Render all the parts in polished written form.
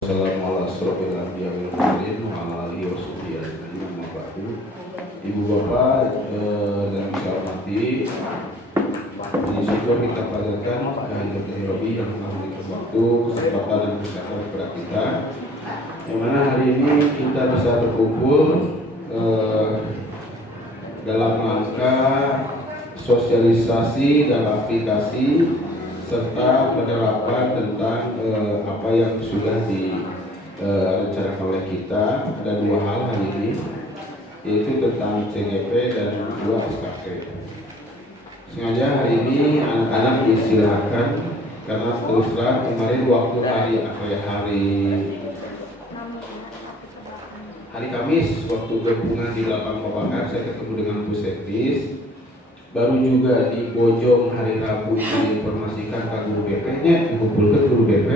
Assalamualaikum warahmatullahi wabarakatuh. Ibu bapak yang saya hormati, di situ kita pelajarkan Dr. Robi yang telah memberikan waktu, kesempatan dan kesehatan kepada kita. Yang mana hari ini kita bisa berkumpul dalam rangka sosialisasi dan aplikasi serta penerapan tentang apa yang sudah direncanakan oleh kita. Ada dua hal hari ini, yaitu tentang CGP dan dua SKP. Sengaja hari ini anak-anak disilahkan karena terus terang kemarin waktu hari Kamis waktu gabungan di lapang Kopakan, saya ketemu dengan Bu Sektis. Baru juga di Bojong hari Rabu ini diinformasikan ke guru BP-nya, dikumpulkan guru BP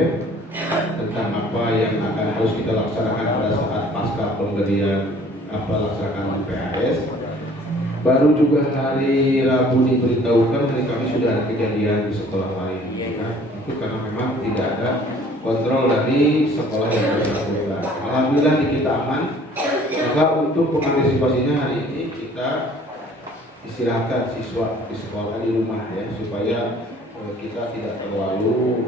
tentang apa yang akan harus kita laksanakan pada saat pasca pemberian laksanakan PAS. Baru juga hari Rabu diberitahukan hari Kamis sudah ada kejadian di sekolah lain. Itu karena memang tidak ada kontrol dari sekolah yang bersangkutan. Alhamdulillah di kita aman. Maka untuk mengantisipasinya hari ini kita istirahatkan siswa di sekolah di rumah ya, supaya kita tidak terlalu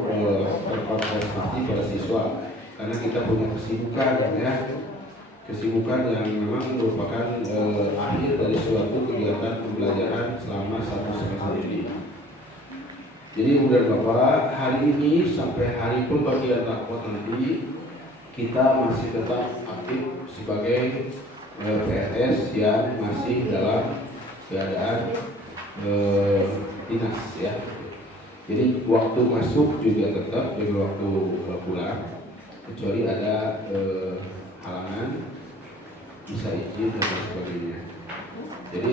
berkonsentrasi pada siswa karena kita punya kesibukan ya, kesibukan yang memang merupakan akhir dari suatu kegiatan pembelajaran selama satu semester ini. Jadi mudah Bapak, hari ini sampai hari pembagian rapot nanti kita masih tetap aktif sebagai PNS yang masih dalam keadaan dinas ya. Jadi waktu masuk juga tetap dengan waktu pulang, kecuali ada halangan bisa izin dan sebagainya. Jadi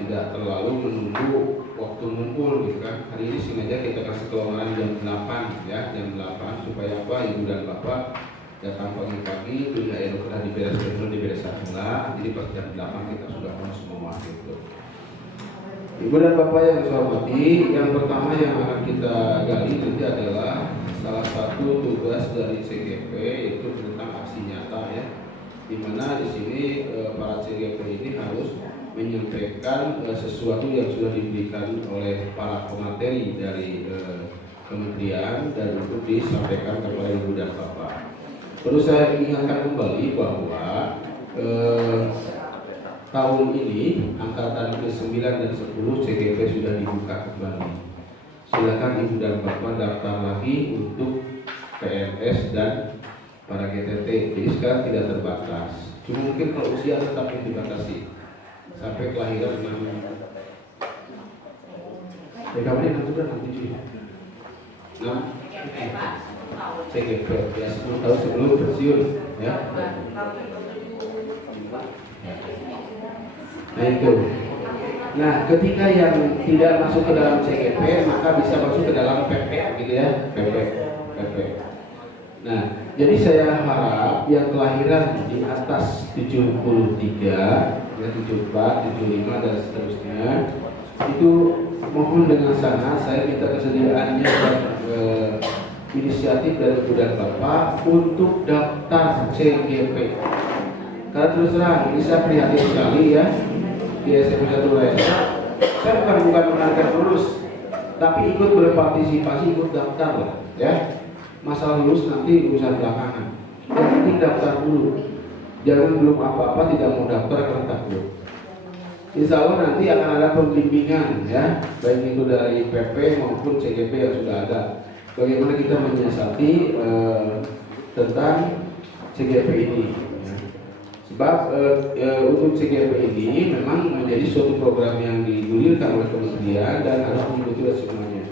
tidak terlalu menunggu waktu ngumpul gitu kan. Hari ini sengaja kita kasih kelonggaran jam 8 ya, jam 8 supaya apa, Ibu dan Bapak datang pagi-pagi, dunia air sudah dibereskan lah. Jadi pas jam 8 kita sudah mau semua gitu. Ibu dan Bapak yang saya hormati, yang pertama yang akan kita gali nanti adalah salah satu tugas dari CGP, yaitu tentang aksi nyata ya. Di mana di sini para CGP ini harus menyampaikan sesuatu yang sudah diberikan oleh para pemateri dari kementerian dan untuk disampaikan kepada Ibu dan Bapak. Perlu saya ingatkan kembali bahwa tahun ini angkatan ke-9 dan 10 CGP sudah dibuka kembali. Silakan Ibu dan Bapak daftar lagi untuk PNS dan para GTT. Jadi sekarang tidak terbatas. Cuma mungkin kalau usia tetap dibatasi sampai kelahiran 6. Kamu ini sudah nanti juga 6 CGP ya, 10 tahun sebelum pensiun ya. Nah itu. Nah ketika yang tidak masuk ke dalam CGP maka bisa masuk ke dalam PP gitu ya, PP. Nah jadi saya harap yang kelahiran di atas 73 ya, 74, 75 dan seterusnya itu mohon dengan sangat saya minta kesediaannya dan inisiatif dari Ibu dan Bapak untuk daftar CGP. Karena terus terang ini saya prihatin sekali ya, di SMP 1 Raya saya bukan menarikan lulus, tapi ikut berpartisipasi, ikut daftar lah ya. Masalah lulus nanti urusan belakangan, yang penting daftar dulu. Jangan belum apa-apa tidak mau daftar karena takut. Insya Allah nanti akan ada pembimbingan ya, baik itu dari PP maupun CGP yang sudah ada, bagaimana kita menyiasati tentang CGP ini. Sebab untuk CGP ini memang menjadi suatu program yang digulirkan oleh kementerian dan harus mengikuti semuanya.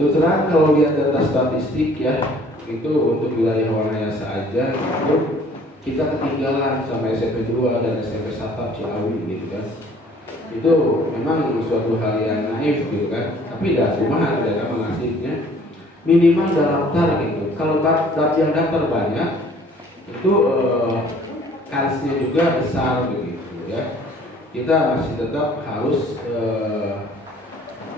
Terus terang kalau lihat data statistik ya, itu untuk wilayah Wanayasa aja itu kita ketinggalan sama SMP 2 dan SMP 1 Ciawi gitu kan. Itu memang suatu hal yang naif gitu kan. Tapi dah kumaha data nasibnya minimal daftar gitu. Kalau yang daftar banyak itu kansnya juga besar begitu ya. Kita masih tetap harus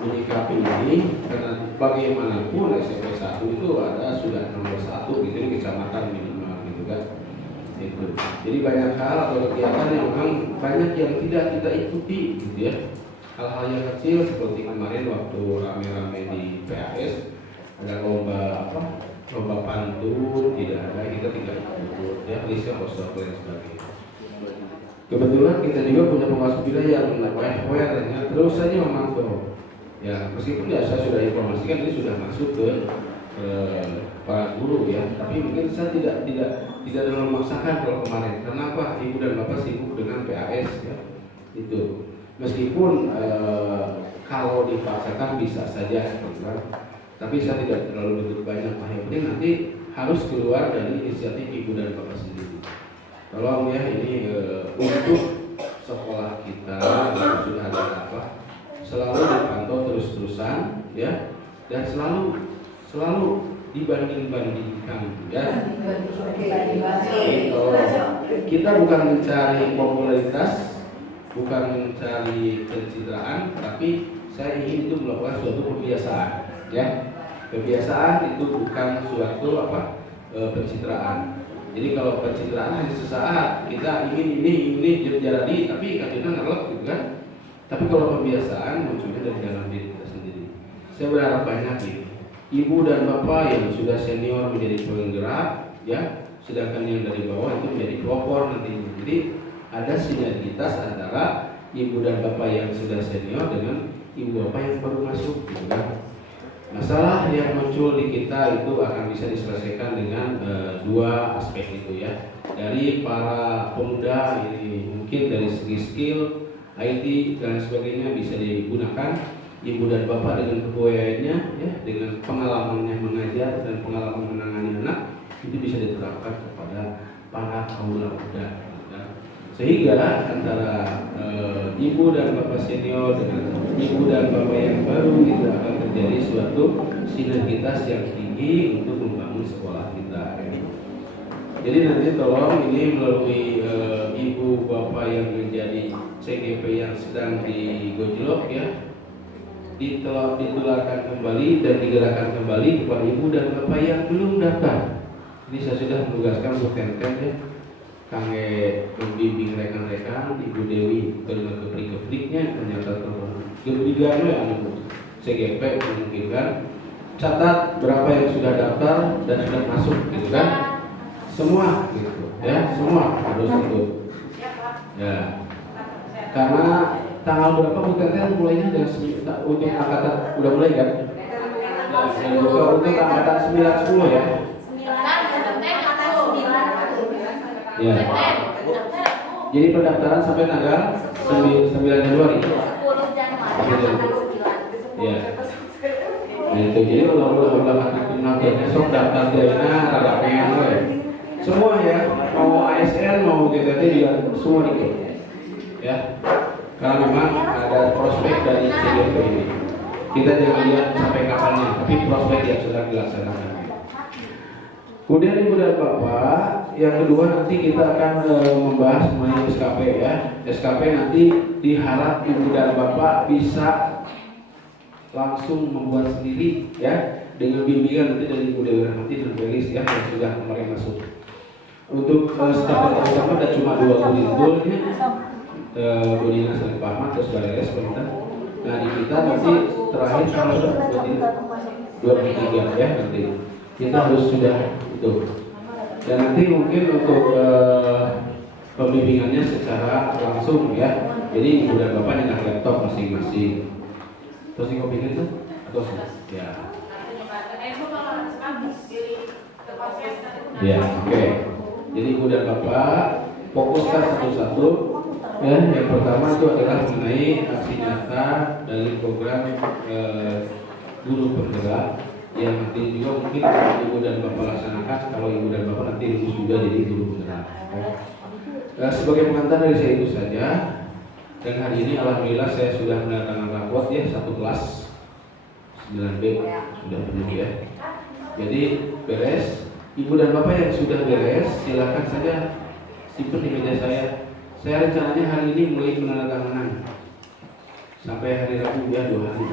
menyikapi ini, karena bagaimanapun SMP 1 itu ada sudah nomor 1 gitu di kecamatan minimal gitu kan. Itu. Jadi banyak hal atau kegiatan yang memang banyak yang tidak kita ikuti gitu ya. Hal-hal yang kecil seperti kemarin waktu rame-rame di PAS ada lomba lomba pantun, tidak ada, kita tidak ikut ya, listnya kosong dan sebagainya. Kebetulan kita juga punya pengawas wilayah yang aware terus saja memantau. Ya meskipun ya saya sudah informasikan ini sudah masuk ke para guru ya, tapi mungkin saya tidak dalam memaksakan kalau kemarin. Kenapa? Ibu dan bapak sibuk dengan PAS ya, itu. Meskipun kalau dipaksakan bisa saja, tapi saya tidak terlalu begitu banyak. Yang penting nanti harus keluar dari inisiatif ibu dan bapak sendiri. Tolong ya ini untuk sekolah kita yang sudah ada selalu dipantau terus-terusan ya, dan selalu dibanding-bandingkan ya. Kita bukan mencari popularitas, bukan mencari pencitraan, tapi saya ingin itu melakukan suatu kebiasaan ya. Kebiasaan itu bukan suatu pencitraan. Jadi kalau pencitraan hanya sesaat, kita ingin ini jadi, tapi kadang ngelak gitu kan. Tapi kalau kebiasaan munculnya dari dalam diri kita sendiri. Saya berharap banyak ini. Ibu dan bapak yang sudah senior menjadi penggerak, ya, sedangkan yang dari bawah itu menjadi pelopor nantinya. Jadi ada sinergitas antara ibu dan bapak yang sudah senior dengan ibu bapak yang baru masuk, gitu kan. Masalah yang muncul di kita itu akan bisa diselesaikan dengan dua aspek itu ya. Dari para pemuda ini mungkin dari segi skill, IT dan sebagainya bisa digunakan. Ibu dan bapak dengan kepegawaiannya ya, dengan pengalamannya mengajar dan pengalaman menangani anak itu bisa diterapkan kepada para kaula muda. Sehingga antara ibu dan bapak senior dengan ibu dan bapak yang baru itu akan terjadi suatu sinergitas yang tinggi untuk membangun sekolah kita. Jadi nanti tolong ini melalui ibu bapak yang menjadi CGP yang sedang digojlok ya, ditularkan kembali dan digerakkan kembali kepada ibu dan bapak yang belum daftar. Ini saya sudah menugaskan Bu Tenten ya, kangge membimbing rekan-rekan Ibu Dewi dengan keprik-kepriknya ternyata gebigan anu CGP memungkinkan. Catat berapa yang sudah daftar dan sudah masuk gitu kan, semua gitu ya, semua harus ikut ya, karena tanggal berapa Bu Teten mulainya dan untuk angkatan udah mulai kan dan juga untuk angkatan 9-10 ya. Ya. Jadi pendaftaran sampai tanggal 9 Januari. 10 Januari. Ya. Nah, itu jadi kalau nanti besok daftar dana rarapean we. Semua ya, mau ASN mau GTT juga semua ikut. Ya. Karena memang ada prospek dari CGP ini. Kita jangan lihat sampai kapannya, tapi prospek yang sudah dilaksanakan. Kemudian ibu dan bapak, yang kedua nanti kita akan membahas mengenai SKP ya. SKP nanti diharap ibu dan bapak bisa langsung membuat sendiri ya, dengan bimbingan nanti dari Ibu Dewi Rahmati dan Belis ya yang sudah kemarin masuk. Untuk staf pertama ada cuma 2 guru ya, Bu Nina Salih Ahmad terus Baleres Pemerintah. Nah di kita nanti terakhir kalau sudah 23 ya nanti kita harus sudah itu. Dan nanti mungkin untuk pembimbingannya secara langsung ya. Jadi ibu dan bapak dengan laptop masing-masing. Terus di kopi itu atau ya. Ya, oke. Jadi ibu dan bapak fokuskan satu-satu. Ya, yang pertama itu adalah mengenai aksi nyata dari program guru penggerak yang nanti juga mungkin ibu dan bapak laksanakan kalau ibu dan bapak nanti lulus juga jadi guru penggerak. Sebagai pengantar dari saya itu saja. Dan hari ini alhamdulillah saya sudah mendatangkan rapot ya, satu kelas 9B sudah penuh ya. Jadi beres. Ibu dan bapak yang sudah beres silakan saja simpan di meja saya. Saya rencananya hari ini mulai penandatanganan sampai hari Rabu ya 2 hari.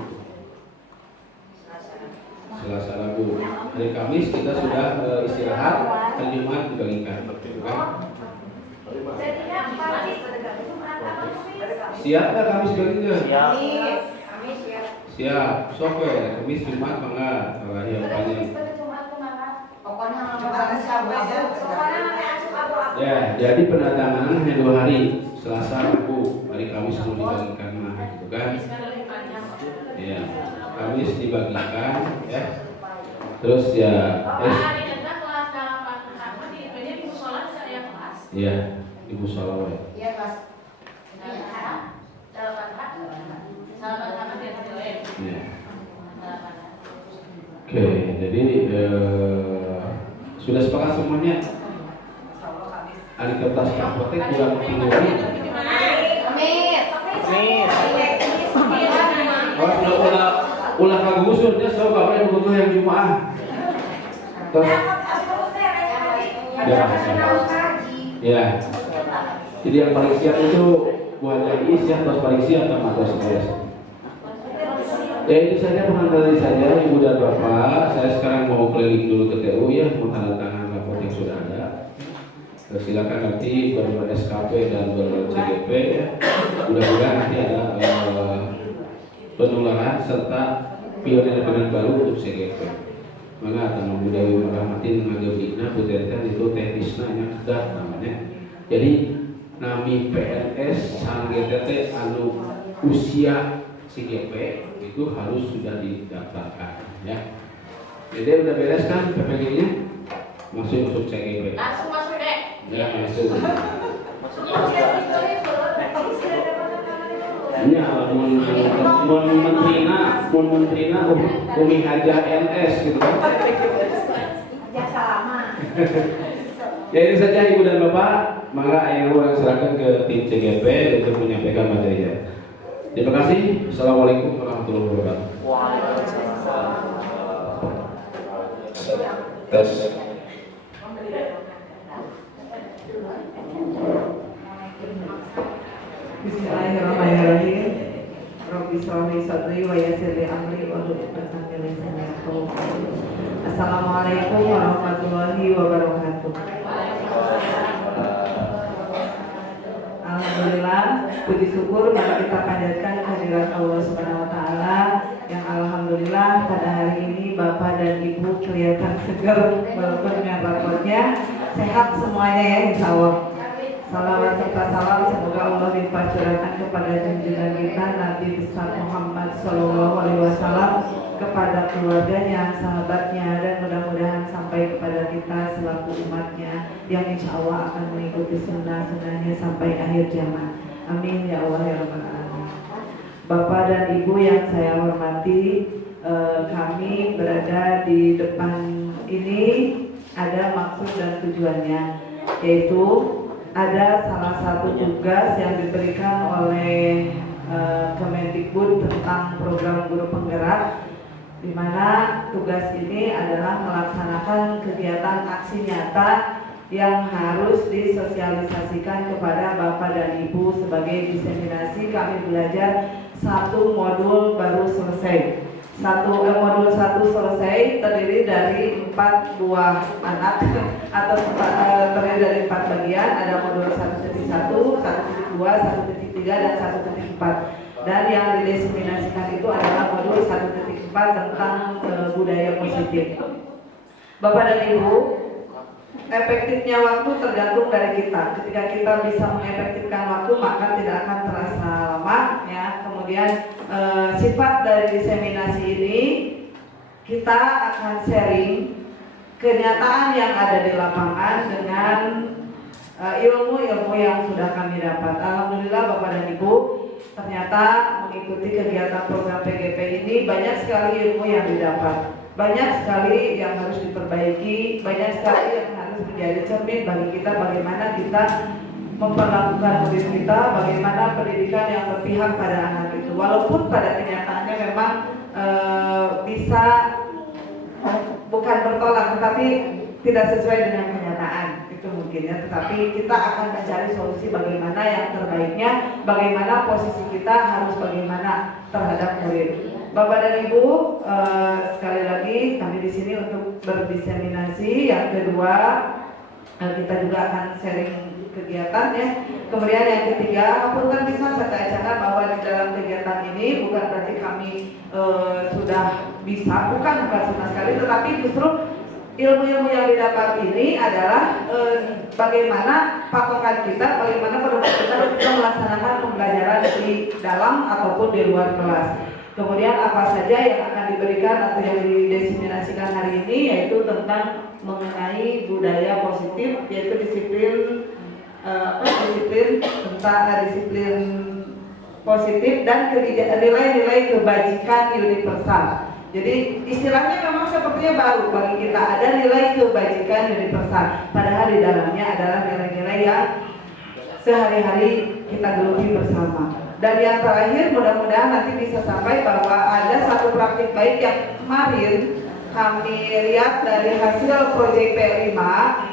Selasa, Rabu. Hari Kamis kita sudah istirahat, hari Jumat dibagikan. Kan? Siap nggak Kamis baginya? Siap. Siap. Sok ya, Kamis Jumat mangga. Ya pokoknya. Ya, jadi pendatangan hanya 2 hari, Selasa, Rabu, hari Kamis mau dibagikan mah, gitu kan? Ya, Kamis dibagikan, ya. Terus ya, ya, di musola. Iya, Mas. Ya. Oke, jadi sudah sepakat semuanya. Ada kertas apotek kurang tinggi. Ulah kagusun ya, so bapak yang butuh yang Jumaah. Terus, ya. Jadi yang paling siap itu buat yang ya, terus paling siap sama terus beres. Ya itu saja pengantar saja Ibu dan Bapak. Saya sekarang mau keliling dulu ke TU ya, mau tanda tangan rapor yang sudah ada. Silakan nanti ber-SKP dan ber-CGP ya. Mudah-mudahan nanti ada penularan serta pioner-pioner baru untuk CGP. Maka Tamu Budawi Merahmatin Magabina Putenten itu teknisnya yang kedat namanya. Jadi nami PNS sang GTT anu usia CGP itu harus sudah didaftarkan ya. Jadi udah beres kan PPG-nya? Masuk CGP. Langsung masuk deh. Ya masuk. Maksudnya mun menterina umi aja NS gitu kan. Jasa lama. Ya ini saja Ibu dan Bapak, maka yang orang serahkan ke tim CGP untuk menyampaikan materinya. Terima kasih. Assalamualaikum warahmatullahi wabarakatuh. Tes. Bismillahirrahmanirrahim. Rabbi shrahli sadri wa yassir li amri wahlul 'uqdatam min lisani yafqahu qawli. Assalamualaikum warahmatullahi wabarakatuh. Alhamdulillah, puji syukur mari kita panjatkan kehadirat Allah Subhanahu wa taala yang alhamdulillah pada hari ini Bapak dan Ibu kelihatan segar walaupun dengan rapornya sehat semuanya ya insyaallah. Salawat serta salam semoga Allah limpah curahkan kepada junjungan kita Nabi besar Muhammad SAW, kepada keluarganya, sahabatnya, dan mudah-mudahan sampai kepada kita selaku umatnya yang insya Allah akan mengikuti sunnah-sunnahnya sampai akhir zaman. Amin ya Allah ya Rabbal Alamin. Bapak dan Ibu yang saya hormati, kami berada di depan ini ada maksud dan tujuannya, yaitu ada salah satu tugas yang diberikan oleh Kemendikbud tentang program guru penggerak, di mana tugas ini adalah melaksanakan kegiatan aksi nyata yang harus disosialisasikan kepada Bapak dan Ibu sebagai diseminasi. Kami belajar satu modul baru selesai. Modul 1 selesai, terdiri dari 4 buah anak atau terdiri dari 4 bagian. Ada modul 1.1, 1.2, 1.3 dan 1.4. Dan yang didiseminasikan itu adalah modul 1.4 tentang budaya positif. Bapak dan Ibu, efektifnya waktu tergantung dari kita. Ketika kita bisa mengefektifkan waktu, maka tidak akan terasa lama ya. Kemudian sifat dari diseminasi ini, kita akan sharing kenyataan yang ada di lapangan dengan ilmu-ilmu yang sudah kami dapat. Alhamdulillah Bapak dan Ibu, ternyata mengikuti kegiatan program PGP ini banyak sekali ilmu yang didapat, banyak sekali yang harus diperbaiki, banyak sekali yang harus menjadi cermin bagi kita bagaimana kita memperlakukan murid kita, bagaimana pendidikan yang berpihak pada anak itu. Walaupun pada kenyataannya memang bisa bukan bertolak, tetapi tidak sesuai dengan kenyataan itu mungkin ya. Tetapi kita akan mencari solusi bagaimana yang terbaiknya, bagaimana posisi kita harus bagaimana terhadap murid. Bapak dan Ibu, sekali lagi kami di sini untuk berdiseminasi. Yang kedua, kita juga akan sharing kegiatan ya. Kemudian yang ketiga, punten bisa saya acara bahwa di dalam kegiatan ini bukan berarti kami sudah bisa, bukan sama sekali, tetapi justru ilmu-ilmu yang didapat ini adalah bagaimana patokan kita, bagaimana pedoman kita melaksanakan pembelajaran di dalam ataupun di luar kelas. Kemudian apa saja yang akan diberikan atau yang didiseminasikan hari ini, yaitu tentang mengenai budaya positif, yaitu disiplin disiplin positif dan nilai-nilai kebajikan universal. Jadi istilahnya memang sepertinya baru bagi kita, ada nilai kebajikan universal, padahal di dalamnya adalah nilai-nilai yang sehari-hari kita geluti bersama. Dan yang terakhir, mudah-mudahan nanti bisa sampai bahwa ada satu praktik baik yang kemarin kami lihat dari hasil proyek P5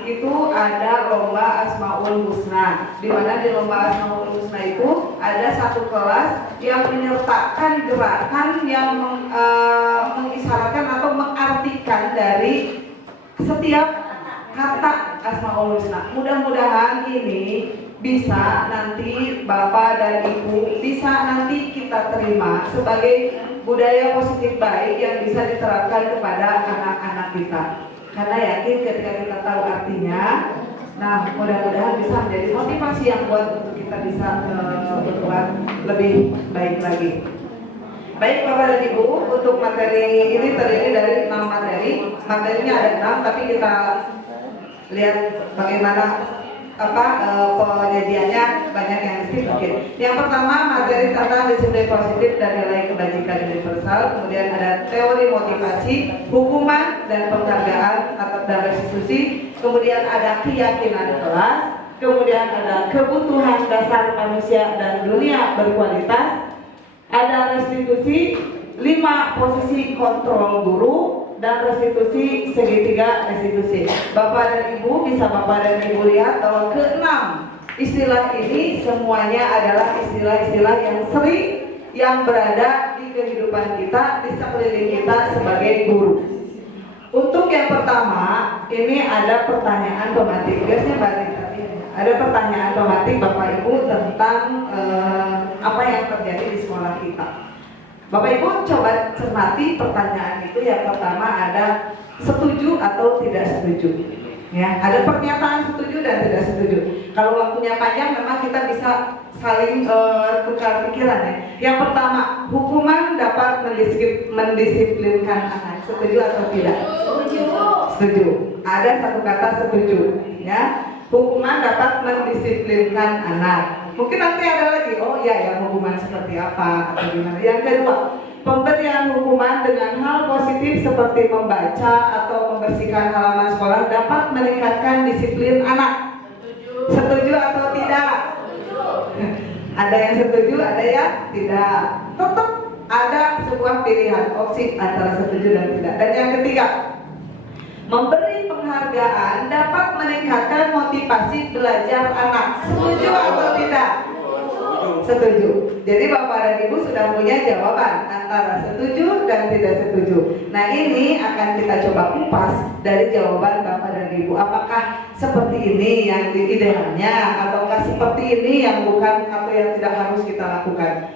itu ada lomba Asmaul Husna, di mana di lomba Asmaul Husna itu ada satu kelas yang menyertakan gerakan yang mengisyaratkan atau mengartikan dari setiap kata Asmaul Husna. Mudah-mudahan ini bisa nanti Bapak dan Ibu bisa nanti kita terima sebagai budaya positif baik yang bisa diterapkan kepada anak-anak kita. Karena yakin ketika kita tahu artinya, nah mudah-mudahan bisa menjadi motivasi yang kuat untuk kita bisa berbuat lebih baik lagi. Baik Bapak dan Ibu, untuk materi ini terdiri dari 6 materi. Materinya ada 6, tapi kita lihat bagaimana penyajiannya, banyak yang sedikit. Yang pertama materi tentang disiplin positif dan nilai kebajikan universal. Kemudian ada teori motivasi, hukuman dan penghargaan atau dan restitusi. Kemudian ada keyakinan kelas. Kemudian ada kebutuhan dasar manusia dan dunia berkualitas. Ada restitusi, 5 posisi kontrol guru, dan restitusi segitiga restitusi. Bapak dan Ibu bisa Bapak dan Ibu lihat bahwa ke-6 istilah ini semuanya adalah istilah-istilah yang sering yang berada di kehidupan kita, di sekeliling kita sebagai guru. Untuk yang pertama, ini ada pertanyaan pematik. Biasanya balik tadi ada pertanyaan pematik Bapak Ibu tentang apa yang terjadi di sekolah kita. Bapak Ibu coba cermati pertanyaan itu. Yang pertama ada setuju atau tidak setuju. Ya, ada pernyataan setuju dan tidak setuju. Kalau waktunya panjang memang kita bisa saling tukar pikiran ya. Yang pertama, hukuman dapat mendisiplinkan anak. Setuju atau tidak? Setuju. Setuju. Ada satu kata setuju ya. Hukuman dapat mendisiplinkan anak. Mungkin nanti ada lagi, oh iya ya hukuman seperti apa atau gimana. Yang kedua, pemberian hukuman dengan hal positif seperti membaca atau membersihkan halaman sekolah dapat meningkatkan disiplin anak. Setuju atau tidak? Setuju. Ada yang setuju, ada yang tidak. Tetap ada sebuah pilihan opsi antara setuju dan tidak. Dan yang ketiga, memberi penghargaan dapat meningkatkan motivasi belajar anak. Setuju atau tidak? Setuju. Jadi Bapak dan Ibu sudah punya jawaban antara setuju dan tidak setuju. Nah ini akan kita coba kupas dari jawaban Bapak dan Ibu. Apakah seperti ini yang idealnya ataukah seperti ini yang bukan atau yang tidak harus kita lakukan?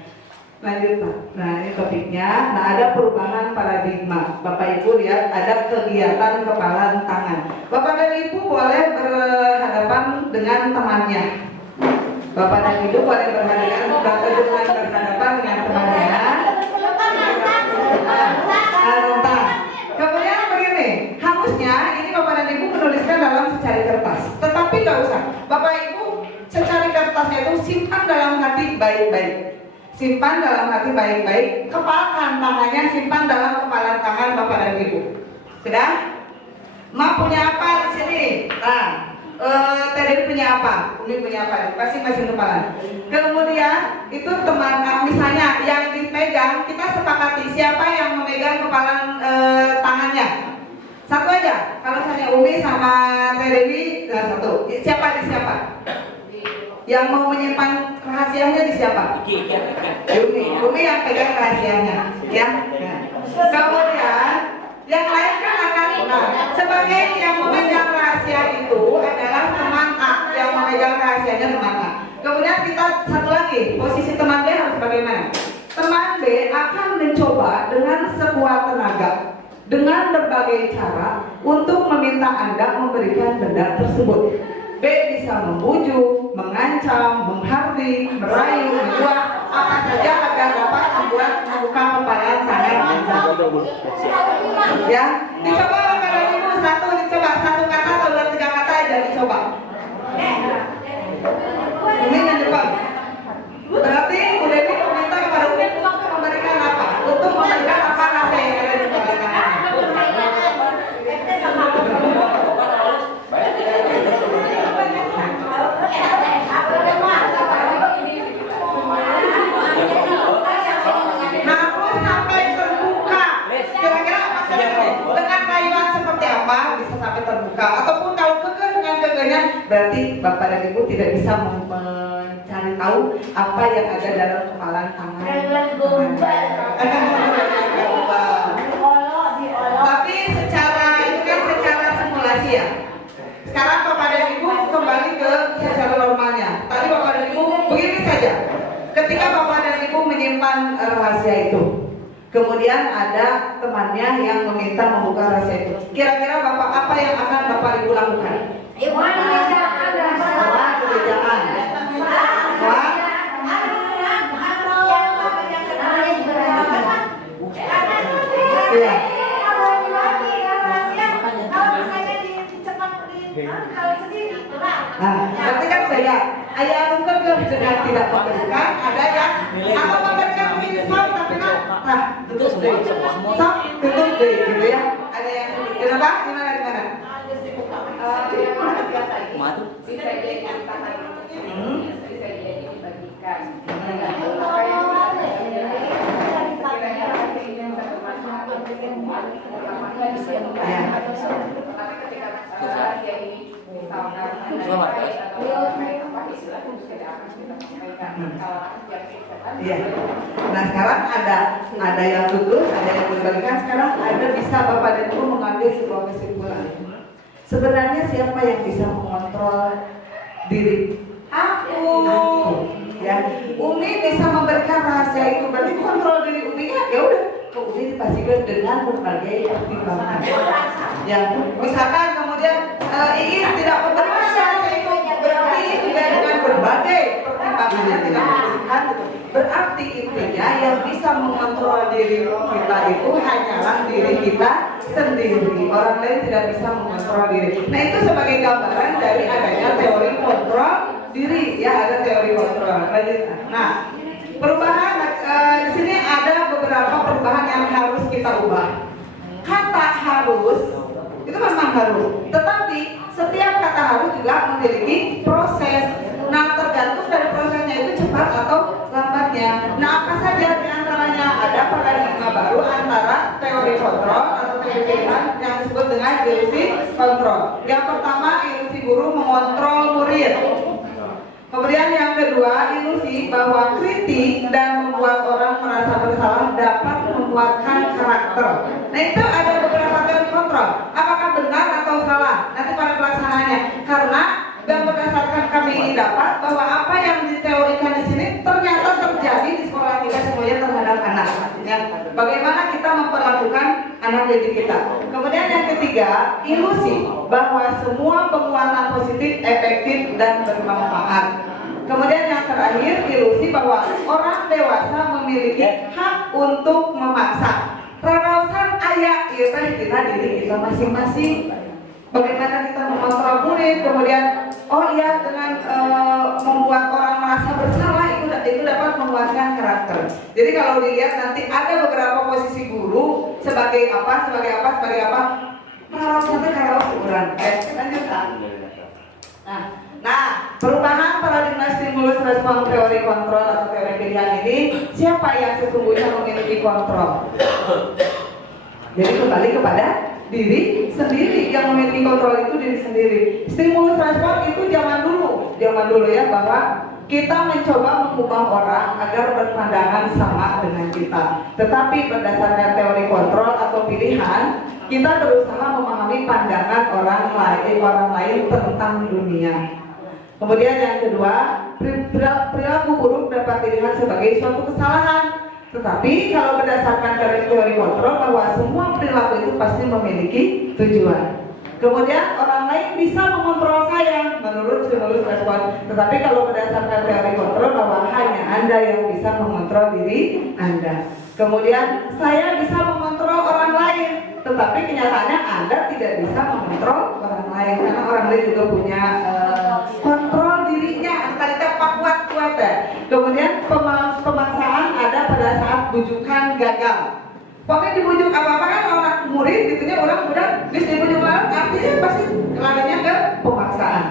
Lanjut Pak. Nah ini topiknya. Nah ada perubahan paradigma. Bapak Ibu lihat ada kegiatan kepalan tangan. Bapak dan Ibu boleh berhadapan dengan temannya. Bapak dan Ibu boleh berhadapan dengan temannya. Rentang. Kemudian begini, harusnya ini Bapak dan Ibu menuliskan dalam secari kertas. Tetapi nggak usah. Bapak Ibu secari kertasnya itu simpan dalam hati baik-baik. Simpan dalam hati baik-baik. Kepalkan tangannya, simpan dalam kepalan tangan Bapak dan Ibu. Sudah? Ma punya apa di sini? Nah, Teddy punya apa? Umi punya apa? Masing-masing kepala. Kemudian itu teman, misalnya yang dipegang, kita sepakati siapa yang memegang kepala tangannya. Satu aja. Kalau misalnya Umi sama Teddy, satu. Siapa di siapa? Yang mau menyimpan rahasianya di siapa? Umi yang pegang rahasianya, ya. Kemudian yang lain kan akan, sebagai yang memegang rahasia itu adalah teman A, yang memegang rahasianya teman A. Kemudian kita satu lagi, posisi teman B harus bagaimana? Teman B akan mencoba dengan sekuat tenaga, dengan berbagai cara untuk meminta Anda memberikan benda tersebut. B bisa membujuk, mengancam, menghardik, merayu, menjual, apa saja agar dapat membuat membuka kepala sangat panjang. Ya, dicoba Bapak Ibu, dicoba satu kata atau 2-3 kata aja dicoba. Ini yang depan. Berarti Bu Dewi meminta kepada Umi memberikan apa? Untuk memberikan apa nasihat yang ada di belakangnya. Harus sampai terbuka. Kira-kira apa saja? Dengan rayuan seperti apa bisa sampai terbuka? Ataupun kalau kekeh dengan kekehnya, berarti Bapak dan Ibu tidak bisa mencari tahu apa yang ada dalam kepala tangan. Tapi secara itu kan secara simulasi ya. Sekarang Bapak dan Ibu kembali ke secara normalnya. Tadi Bapak dan Ibu begini saja. Ketika Bapak dan Ibu menyimpan rahasia itu, kemudian ada temannya yang meminta membuka rahasia itu. Kira-kira Bapak apa yang akan Bapak Ibu lakukan? Kebejaan. Iya. Nah, berarti kan beda. Ayah mungkin dengan tidak memberikan, ada yang apa memberikan minimal tapi tutup deh, tutup deh, gitu ya. Ada yang kenapa? Gimana? Bisa jadi dibagikan. Iya. Nah sekarang ada yang tutup, ada yang dibagikan. Sekarang ada bisa Bapak dan Ibu mengambil sebuah kesimpulan. Sebenarnya siapa yang bisa mengontrol diri? Aku. Ya, Umi bisa memberikan rahasia itu. Berarti kontrol diri Umi ya udah. Umi dipastikan dengan berbagai pertimbangan. Ya, misalkan kemudian Iis tidak memberikan rahasia itu, berarti Iis juga dengan berbagai pertimbangan yang tidak memberikan. Berarti intinya yang bisa mengontrol diri kita itu hanyalah diri kita sendiri. Orang lain tidak bisa mengontrol diri. Nah itu sebagai gambaran dari adanya teori kontrol diri, ya ada teori kontrol. Nah perubahan di sini ada beberapa perubahan yang harus kita ubah. Kata harus itu memang harus, tetapi setiap kata harus juga memiliki proses. Nah tergantung dari prosesnya itu cepat atau lambatnya. Nah apa saja diantaranya? Ada paradigma baru antara teori kontrol atau teori pilihan yang disebut dengan ilusi kontrol. Yang pertama ilusi guru mengontrol murid. Kemudian yang kedua, ilusi bahwa kritik dan membuat orang merasa bersalah dapat menguatkan karakter. Nah itu ada beberapa teori kontrol. Apakah benar atau salah? Nanti pada pelaksanaannya. Karena dan berdasarkan kami ini dapat bahwa apa yang diteorikan di sini ternyata terjadi di sekolah kita semuanya terhadap anak. Ya, bagaimana kita memperlakukan anak didik kita. Kemudian yang ketiga, ilusi bahwa semua penguatan positif efektif dan bermanfaat. Kemudian yang terakhir, ilusi bahwa orang dewasa memiliki hak untuk memaksa. Rarasan ayah kita diri kita masing-masing. Bagaimana kita mengontrol murid, kemudian dengan membuat orang merasa bersalah itu dapat menguatkan karakter. Jadi kalau dilihat nanti ada beberapa posisi guru sebagai apa. Merawat sampai kalau ukuran. Lanjutkan. Nah, perubahan paradigma stimulus respon teori kontrol atau teori pilihan ini, siapa yang sesungguhnya memiliki kontrol? Jadi kembali kepada diri sendiri. Yang memiliki kontrol itu diri sendiri. Stimulus respon itu zaman dulu zaman dulu ya, bahwa kita mencoba mengubah orang agar berpandangan sama dengan kita. Tetapi berdasarkan teori kontrol atau pilihan, kita berusaha memahami pandangan orang lain tentang dunia. Kemudian yang kedua, perilaku buruk dapat dilihat sebagai suatu kesalahan. Tetapi kalau berdasarkan teori kontrol bahwa semua perilaku itu pasti memiliki tujuan. Kemudian orang lain bisa mengontrol saya menurut stimulus respon. Tetapi kalau berdasarkan teori kontrol bahwa hanya Anda yang bisa mengontrol diri Anda. Kemudian saya bisa mengontrol orang lain, tetapi kenyataannya Anda tidak bisa mengontrol orang lain karena orang lain juga punya kontrol dirinya. Tadi kuat ya. Kemudian pemaksaan ada pada saat bujukan gagal. Pokoknya dibujuk apa-apa kan orang murid gitunya, orang udah bisa dibujuk lalu, artinya pasti larinya ke pemaksaan.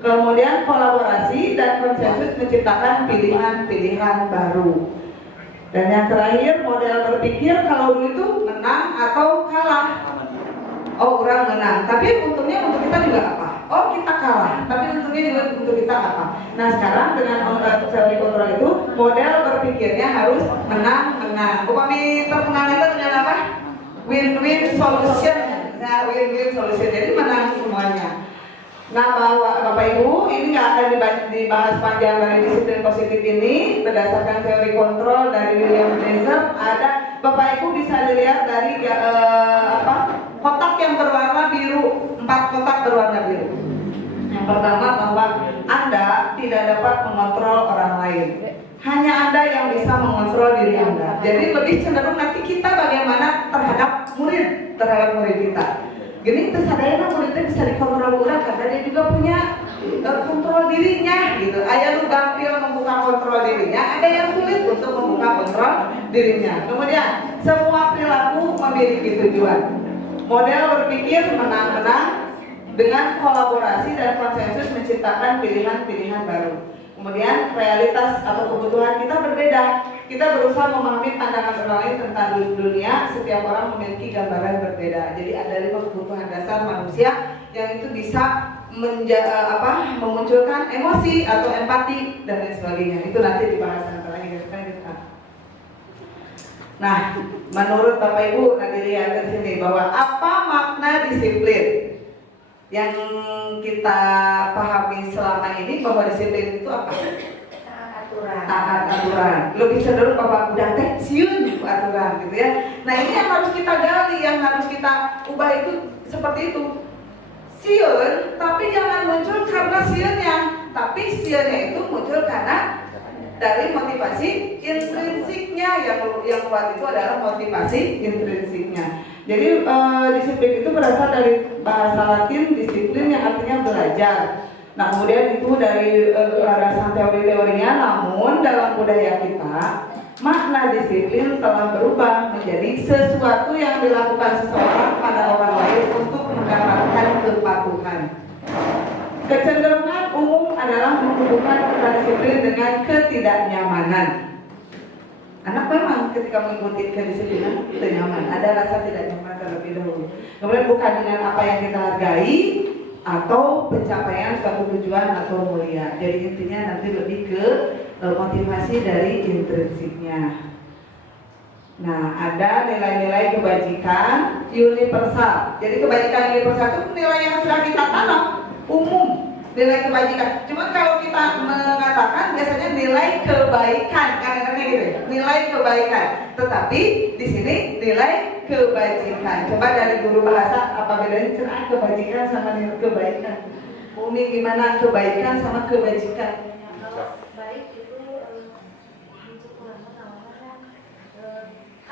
Kemudian kolaborasi dan konsensus menciptakan pilihan-pilihan baru. Dan yang terakhir, model berpikir kalau dulu itu menang atau kalah. Oh, orang menang, tapi untungnya untuk kita juga apa? Oh, kita kalah, tapi untungnya juga untuk kita apa? Nah, sekarang dengan teori kontrol itu, model berpikirnya harus menang-menang. Upami terkenal itu dengan apa? Win-win solution. Nah, win-win solution, jadi menang semuanya. Nah, Bapak Ibu, ini nggak akan dibahas panjang dari disiplin positif ini. Berdasarkan teori kontrol dari William Blazer, ada Bapak Ibu bisa dilihat dari kotak yang berwarna biru, 4 kotak berwarna biru. Yang pertama bahwa Anda tidak dapat mengontrol orang lain. Hanya Anda yang bisa mengontrol diri Anda. Jadi lebih cenderung nanti kita bagaimana terhadap murid kita. Gini terus adanya muridnya bisa dikontrol orang karena dia juga punya kontrol dirinya gitu. Ada yang gampil membuka kontrol dirinya, ada yang sulit untuk membuka kontrol dirinya. Kemudian semua perilaku memiliki tujuan. Model berpikir menang-menang dengan kolaborasi dan konsensus menciptakan pilihan-pilihan baru. Kemudian realitas atau kebutuhan kita berbeda. Kita berusaha memahami pandangan orang lain tentang dunia. Setiap orang memiliki gambaran berbeda. Jadi ada 5 kebutuhan dasar manusia yang itu bisa memunculkan emosi atau empati dan lain sebagainya. Itu nanti dibahas antara kita. Nah, menurut Bapak Ibu nanti lihat di sini bahwa apa makna disiplin? Yang kita pahami selama ini bahwa disiplin itu apa? Taat aturan. Lebih cenderung bahwa udah siun aturan gitu ya. Nah, ini yang harus kita gali, yang harus kita ubah itu seperti itu. Siun, tapi jangan muncul karena siunnya, tapi siunnya itu muncul karena dari motivasi intrinsiknya. Yang kuat itu adalah motivasi intrinsiknya. Jadi disiplin itu berasal dari bahasa Latin disiplin yang artinya belajar. Nah, kemudian itu dari landasan teori-teorinya, namun dalam budaya kita makna disiplin telah berubah menjadi sesuatu yang dilakukan seseorang pada orang lain untuk mendapatkan kepatuhan. Kecenderungan umum adalah menghubungkan kata disiplin dengan ketidaknyamanan. Anak memang ketika mengikuti kedisiplinan itu nyaman, ada rasa tidak nyaman terlebih dahulu. Kemudian bukan dengan apa yang kita hargai atau pencapaian suatu tujuan atau mulia. Jadi intinya nanti lebih ke motivasi dari intrinsiknya. Nah, ada nilai-nilai kebajikan universal. Jadi kebajikan universal itu nilai yang sudah kita tanam, umum. Nilai kebajikan. Cuma kalau kita mengatakan biasanya nilai kebaikan, kadang-kadang gitu, nilai kebaikan. Tetapi di sini nilai kebajikan. Coba dari guru bahasa apa bedanya cerah kebajikan sama nilai kebaikan? Umi gimana kebaikan sama kebajikan? Baik itu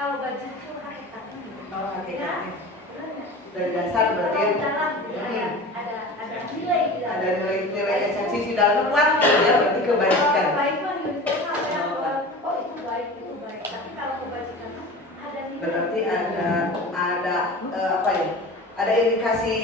kalau bajikan itu hakikatnya. Oh, hakikatnya. Dari dasar berarti ada nilai esensi di dalam kuat ya, berarti kebajikan. Kebaikan universal yang itu baik, tapi kalau kebajikan ada nilai. Berarti ada ada indikasi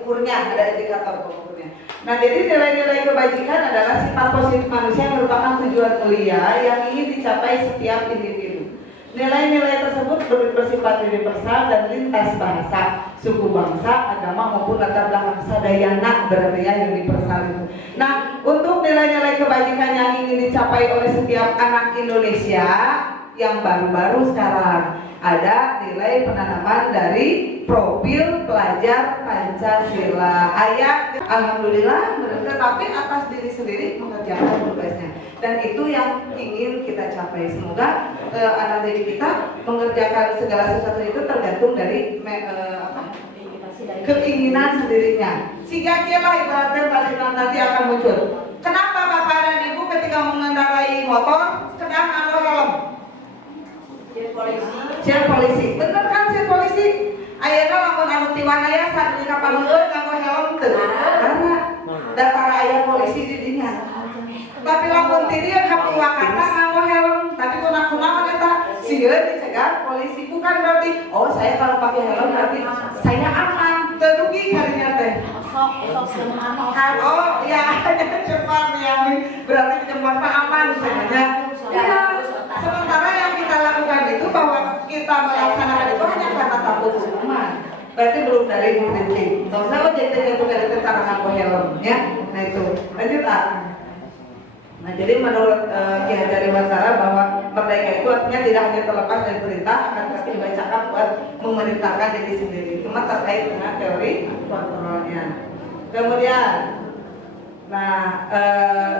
ukurnya, ada indikator ukurnya. Nah, jadi nilai-nilai kebajikan adalah sifat positif manusia yang merupakan tujuan mulia yang ingin dicapai setiap individu. Nilai-nilai tersebut bersifat universal dan lintas bahasa, suku bangsa, agama maupun latar belakang sadayana berarti ya yang universal itu. Nah, untuk nilai-nilai kebajikan yang ingin dicapai oleh setiap anak Indonesia yang baru-baru sekarang ada nilai penanaman dari profil pelajar Pancasila. Alhamdulillah, tetapi atas diri sendiri mengerjakan tugasnya, dan itu yang ingin kita capai. Semoga anak didik kita mengerjakan segala sesuatu itu tergantung dari keinginan sendirinya. Sehingga kira ibaratnya nanti akan muncul. Kenapa Bapak dan Ibu ketika mengendarai motor sedang nganggo helm? Cek polisi, bener kan cek polisi? Ayeuna lamun anu tiwan aya saat di kapal nganggo helm teu. Karena daftar aya polisi di dinya. Tapi lamun ti dieu kapiwakata nganggo helm, tapi kunaon eta sieun dicegah polisi, bukan berarti oh saya kalau pakai helm berarti saya aman. Teu rugi karinya teh. Oh ya, cepat ya. Berarti cepat aman sebenarnya. Ya, sementara yang kita lakukan itu bahwa kita melaksanakan itu hanya karena takut hukuman. Berarti belum dari prinsip. Kalau saya jadi itu dari tentang nganggo helm, ya. Nah itu. Lanjut ah. Nah jadi menurut Ki Hajar Dewantara bahwa merdeka itu artinya tidak hanya terlepas dari perintah, akan pasti dibacakan buat memerintahkan diri sendiri. Cuma terkait dengan teori kontrolnya. Kemudian, nah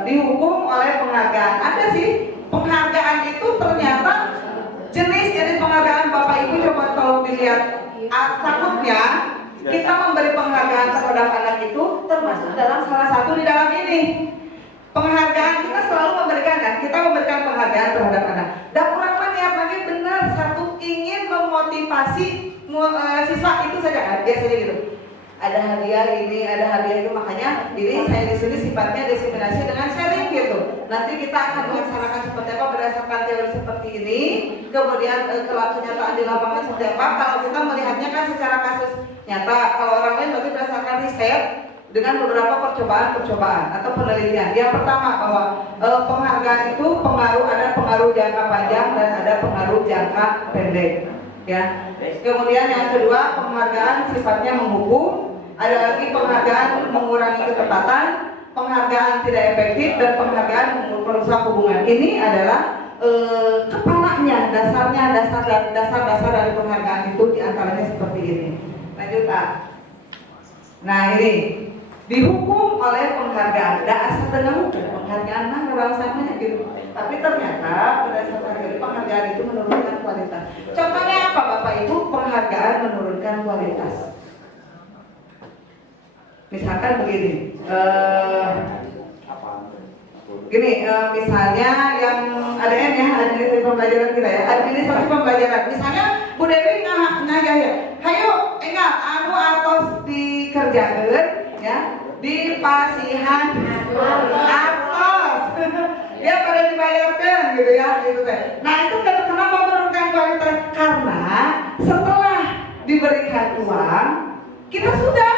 dihukum oleh penghargaan. Ada sih penghargaan itu ternyata jenis penghargaan Bapak Ibu coba kalau dilihat. Takutnya kita memberi penghargaan terhadap anak itu termasuk dalam salah satu di dalam ini. Penghargaan kita selalu memberikan kan, kita memberikan penghargaan terhadap anak. Dan kurang niat lagi benar satu ingin memotivasi siswa itu saja kan, biasanya gitu. Ada hadiah ini, ada hadiah itu, makanya ini saya di sini sifatnya diseminasi dengan sharing gitu. Nanti kita akan melaksanakan seperti apa berdasarkan teori seperti ini, kemudian kenyataan di lapangan seperti apa. Kalau kita melihatnya kan secara kasus nyata, kalau orang lain berarti berdasarkan riset dengan beberapa percobaan atau penelitian. Yang pertama bahwa penghargaan itu ada pengaruh jangka panjang dan ada pengaruh jangka pendek. Ya. Kemudian yang kedua penghargaan sifatnya menghukum. Ada lagi penghargaan mengurangi ketepatan, penghargaan tidak efektif, dan penghargaan merusak hubungan. Ini adalah kepalanya, dasar dari penghargaan itu diantaranya seperti ini. Lanjut A. Nah ini dihukum oleh penghargaan. Dasar dengan hukum penghargaan mah orang samanya gitu. Tapi ternyata berdasarkan dari penghargaan itu menurunkan kualitas. Contohnya apa Bapak Ibu? Penghargaan menurunkan kualitas. Misalkan begini, misalnya yang ADN ya, administrasi pembelajaran kita ya, administrasi pembelajaran. Misalnya Bu Dewi ngajak ya, hayo ingat anu atos dikerjakan ya, di pasihan atos. Ya pada dibayarkan gitu ya, gitu teh. Nah itu kenapa menurunkan kualitas? Karena setelah diberikan uang, kita sudah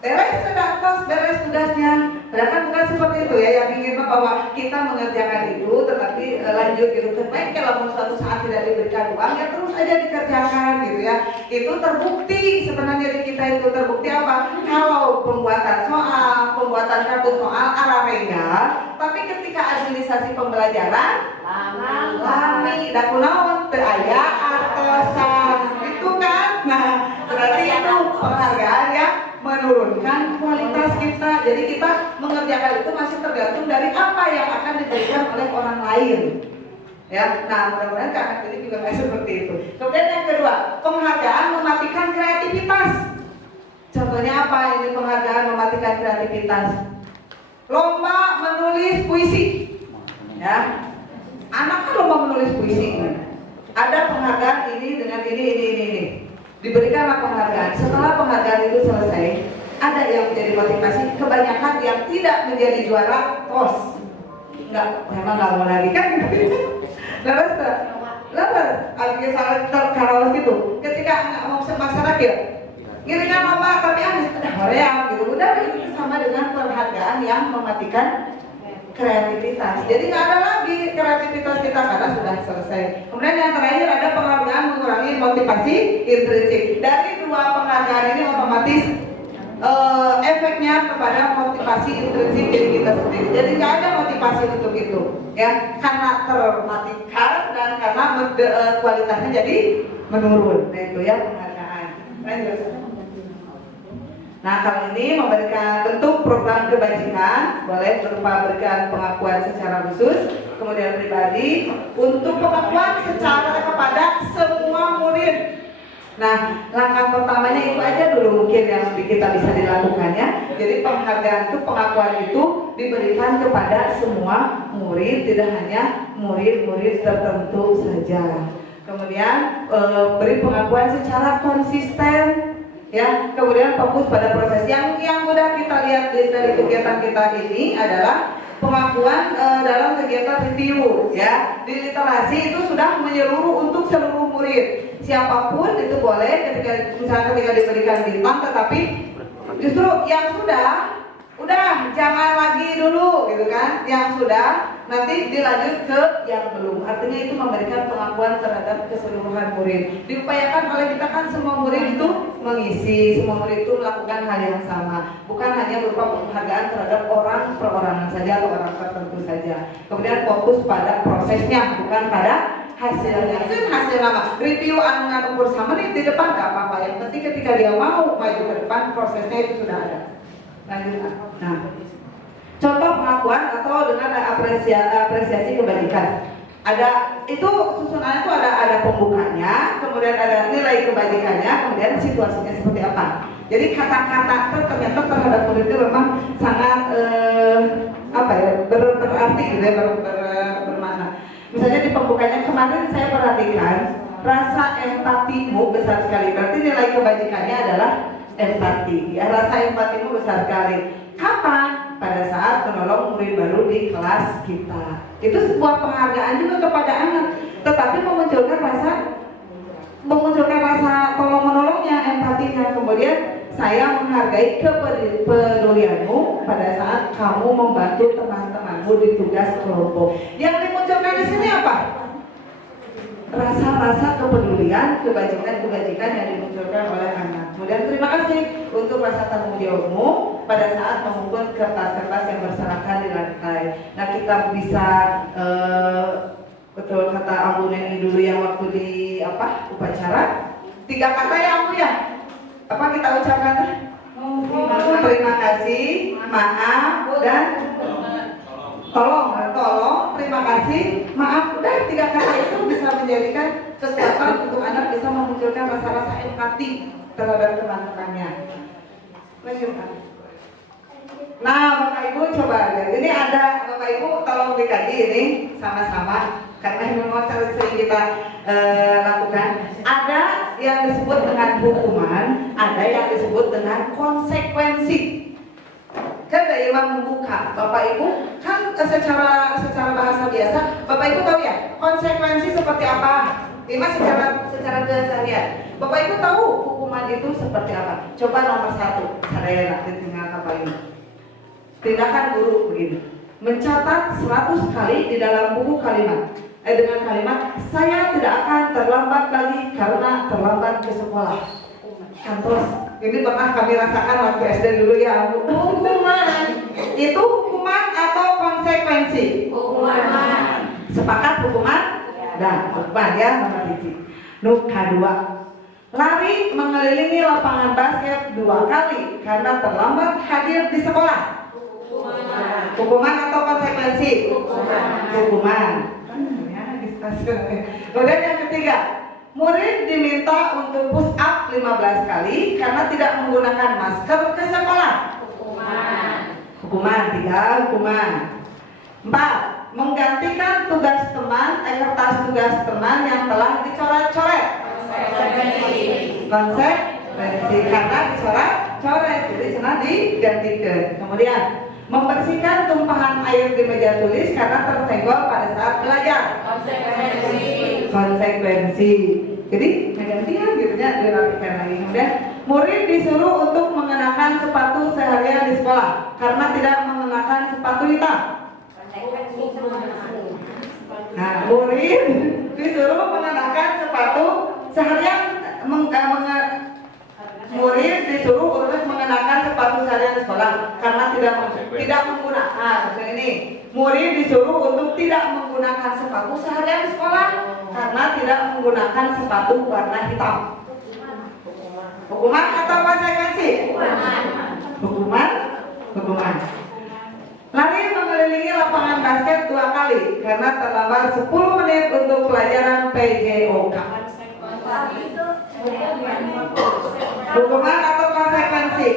beres tugasnya. Padahal bukan seperti itu ya, yang ingin bahwa kita mengerjakan itu tetapi lanjut gitu. Baik kalau suatu saat tidak diberikan uang ya terus aja dikerjakan gitu ya. Itu terbukti sebenarnya di kita itu terbukti apa? Kalau pembuatan kartu soal ararenga, tapi ketika administrasi pembelajaran lami dan kunaon teu aya artosan itu kan. Nah, berarti itu penghargaan yang menurunkan kualitas kita. Jadi kita mengerjakan itu masih tergantung dari apa yang akan diberikan oleh orang lain. Ya, nah mudah-mudahan anak ini juga nggak seperti itu. Kemudian yang kedua, penghargaan mematikan kreativitas. Contohnya apa ini penghargaan mematikan kreativitas? Lomba menulis puisi. Ya, anak kan lomba menulis puisi. Ada penghargaan ini dengan ini. Diberikanlah penghargaan. Setelah penghargaan itu selesai, ada yang menjadi motivasi. Kebanyakan yang tidak menjadi juara tos. Memang nggak mau lagi kan? Lalu, agak salah karawas gitu. Ketika nggak mau masyarakat ya, ngiringan lomba tapi ada hoream gitu. Udah itu sama dengan penghargaan yang mematikan kreativitas. Jadi nggak ada lagi kreativitas kita karena sudah selesai. Kemudian yang terakhir ada penghargaan mengurangi motivasi intrinsik. Dari dua penghargaan ini otomatis efeknya kepada motivasi intrinsik diri kita sendiri. Jadi nggak ada motivasi untuk itu, ya, karena termatikan dan karena kualitasnya jadi menurun. Nah itu ya penghargaan. Lanjut. Nah kali ini memberikan bentuk program kebajikan, boleh berupa berikan pengakuan secara khusus, kemudian pribadi, untuk pengakuan secara kepada semua murid. Nah, langkah pertamanya itu aja dulu mungkin yang kita bisa dilakukannya. Jadi penghargaan itu, pengakuan itu diberikan kepada semua murid, tidak hanya murid-murid tertentu saja. Kemudian beri pengakuan secara konsisten, ya. Kemudian fokus pada proses. Yang sudah kita lihat dari kegiatan kita ini adalah pengakuan dalam kegiatan review, ya. Di literasi itu sudah menyeluruh untuk seluruh murid. Siapapun itu boleh ketika diberikan bintang, tetapi justru yang udah jangan lagi dulu gitu kan, yang sudah nanti dilanjut ke yang belum. Artinya itu memberikan pengakuan terhadap keseluruhan murid. Diupayakan oleh kita kan semua murid itu mengisi, semua murid itu melakukan hal yang sama, bukan hanya berupa penghargaan terhadap orang perorangan saja atau orang tertentu saja. Kemudian fokus pada prosesnya, bukan pada hasilnya. Itu hasil nama review anu bersama nih di depan gak apa-apa, yang penting ketika dia mau maju ke depan prosesnya itu sudah ada. Lanjut. Nah, contoh pengakuan atau dengan apresiasi kebajikan. Ada itu susunannya itu ada pembukanya, kemudian ada nilai kebajikannya, kemudian situasinya seperti apa. Jadi kata-kata ternyata terhadap murid itu memang sangat berarti gitu ya, bermakna. Misalnya di pembukanya kemarin saya perhatikan rasa empatimu besar sekali. Berarti nilai kebajikannya adalah empati. Ya, rasa empatimu besar sekali. Kapan? Pada saat menolong murid baru di kelas kita. Itu sebuah penghargaan juga kepada anak. Tetapi memunculkan rasa tolong menolongnya, empatinya. Kemudian saya menghargai kepedulianmu pada saat kamu membantu teman-temanmu di tugas kelompok. Yang dimunculkan di sini apa? Rasa-rasa kepedulian, kebajikan yang dimunculkan oleh anak. Kemudian terima kasih untuk rasa tanggung jawabmu pada saat mengumpul kertas-kertas yang berserakan di lantai. Nah kita bisa betul kata Abu Neni dulu yang waktu di upacara, 3 kata ya Abu ya. Apa kita ucapkan? Terima kasih, maaf, dan tolong, terima kasih, maaf. Udah 3 kata itu bisa menjadikan kekuatan untuk anak bisa memunculkan rasa-rasa empati terhadap teman-temannya. Lanjutkan. Nah, Bapak Ibu coba lihat. Ini ada Bapak Ibu tolong dikaji ini sama-sama karena memang sering kita lakukan. Ada yang disebut dengan hukuman, ada yang disebut dengan konsekuensi. Kan dari Imam membuka, Bapak Ibu kan secara bahasa biasa, Bapak Ibu tahu ya konsekuensi seperti apa? Ini secara keseharian. Bapak Ibu tahu hukuman itu seperti apa? Coba nomor 1, saya nanti tinggal apa ini. Tindakan guru begini, mencatat 100 kali di dalam buku kalimat dengan kalimat saya tidak akan terlambat lagi karena terlambat ke sekolah. Kan terus ini pernah kami rasakan waktu SD dulu ya. Hukuman itu hukuman atau konsekuensi? Hukuman. Sepakat hukuman? Dan hukuman ya nomor 1. Nuka 2, lari mengelilingi lapangan basket 2 kali karena terlambat hadir di sekolah. Hukuman atau konsekuensi? Hukuman. Kemudian yang ketiga, murid diminta untuk push up 15 kali karena tidak menggunakan masker ke sekolah. Hukuman 3, hukuman. 4, menggantikan tugas teman, kertas tugas teman yang telah dicoret-coret. Konsekuensi karena dicoret-coret, jadi senang digantikan. Kemudian membersihkan tumpahan air di meja tulis karena tersenggol pada saat belajar. Konsekuensi. Jadi gantian gitu ya, dirapikan lagi. Kemudian murid disuruh untuk mengenakan sepatu seharian di sekolah karena tidak mengenakan sepatu hitam. Nah, murid disuruh mengenakan sepatu seharian murid disuruh untuk mengenakan sepatu seharian di sekolah karena tidak menggunakan ini. Murid disuruh untuk tidak menggunakan sepatu seharian di sekolah karena tidak menggunakan sepatu warna hitam. Hukuman atau konsekuensi? Hukuman. Lari mengelilingi lapangan basket 2 kali karena terlambat 10 menit untuk pelajaran PJOK. Hukuman atau konsekuensi?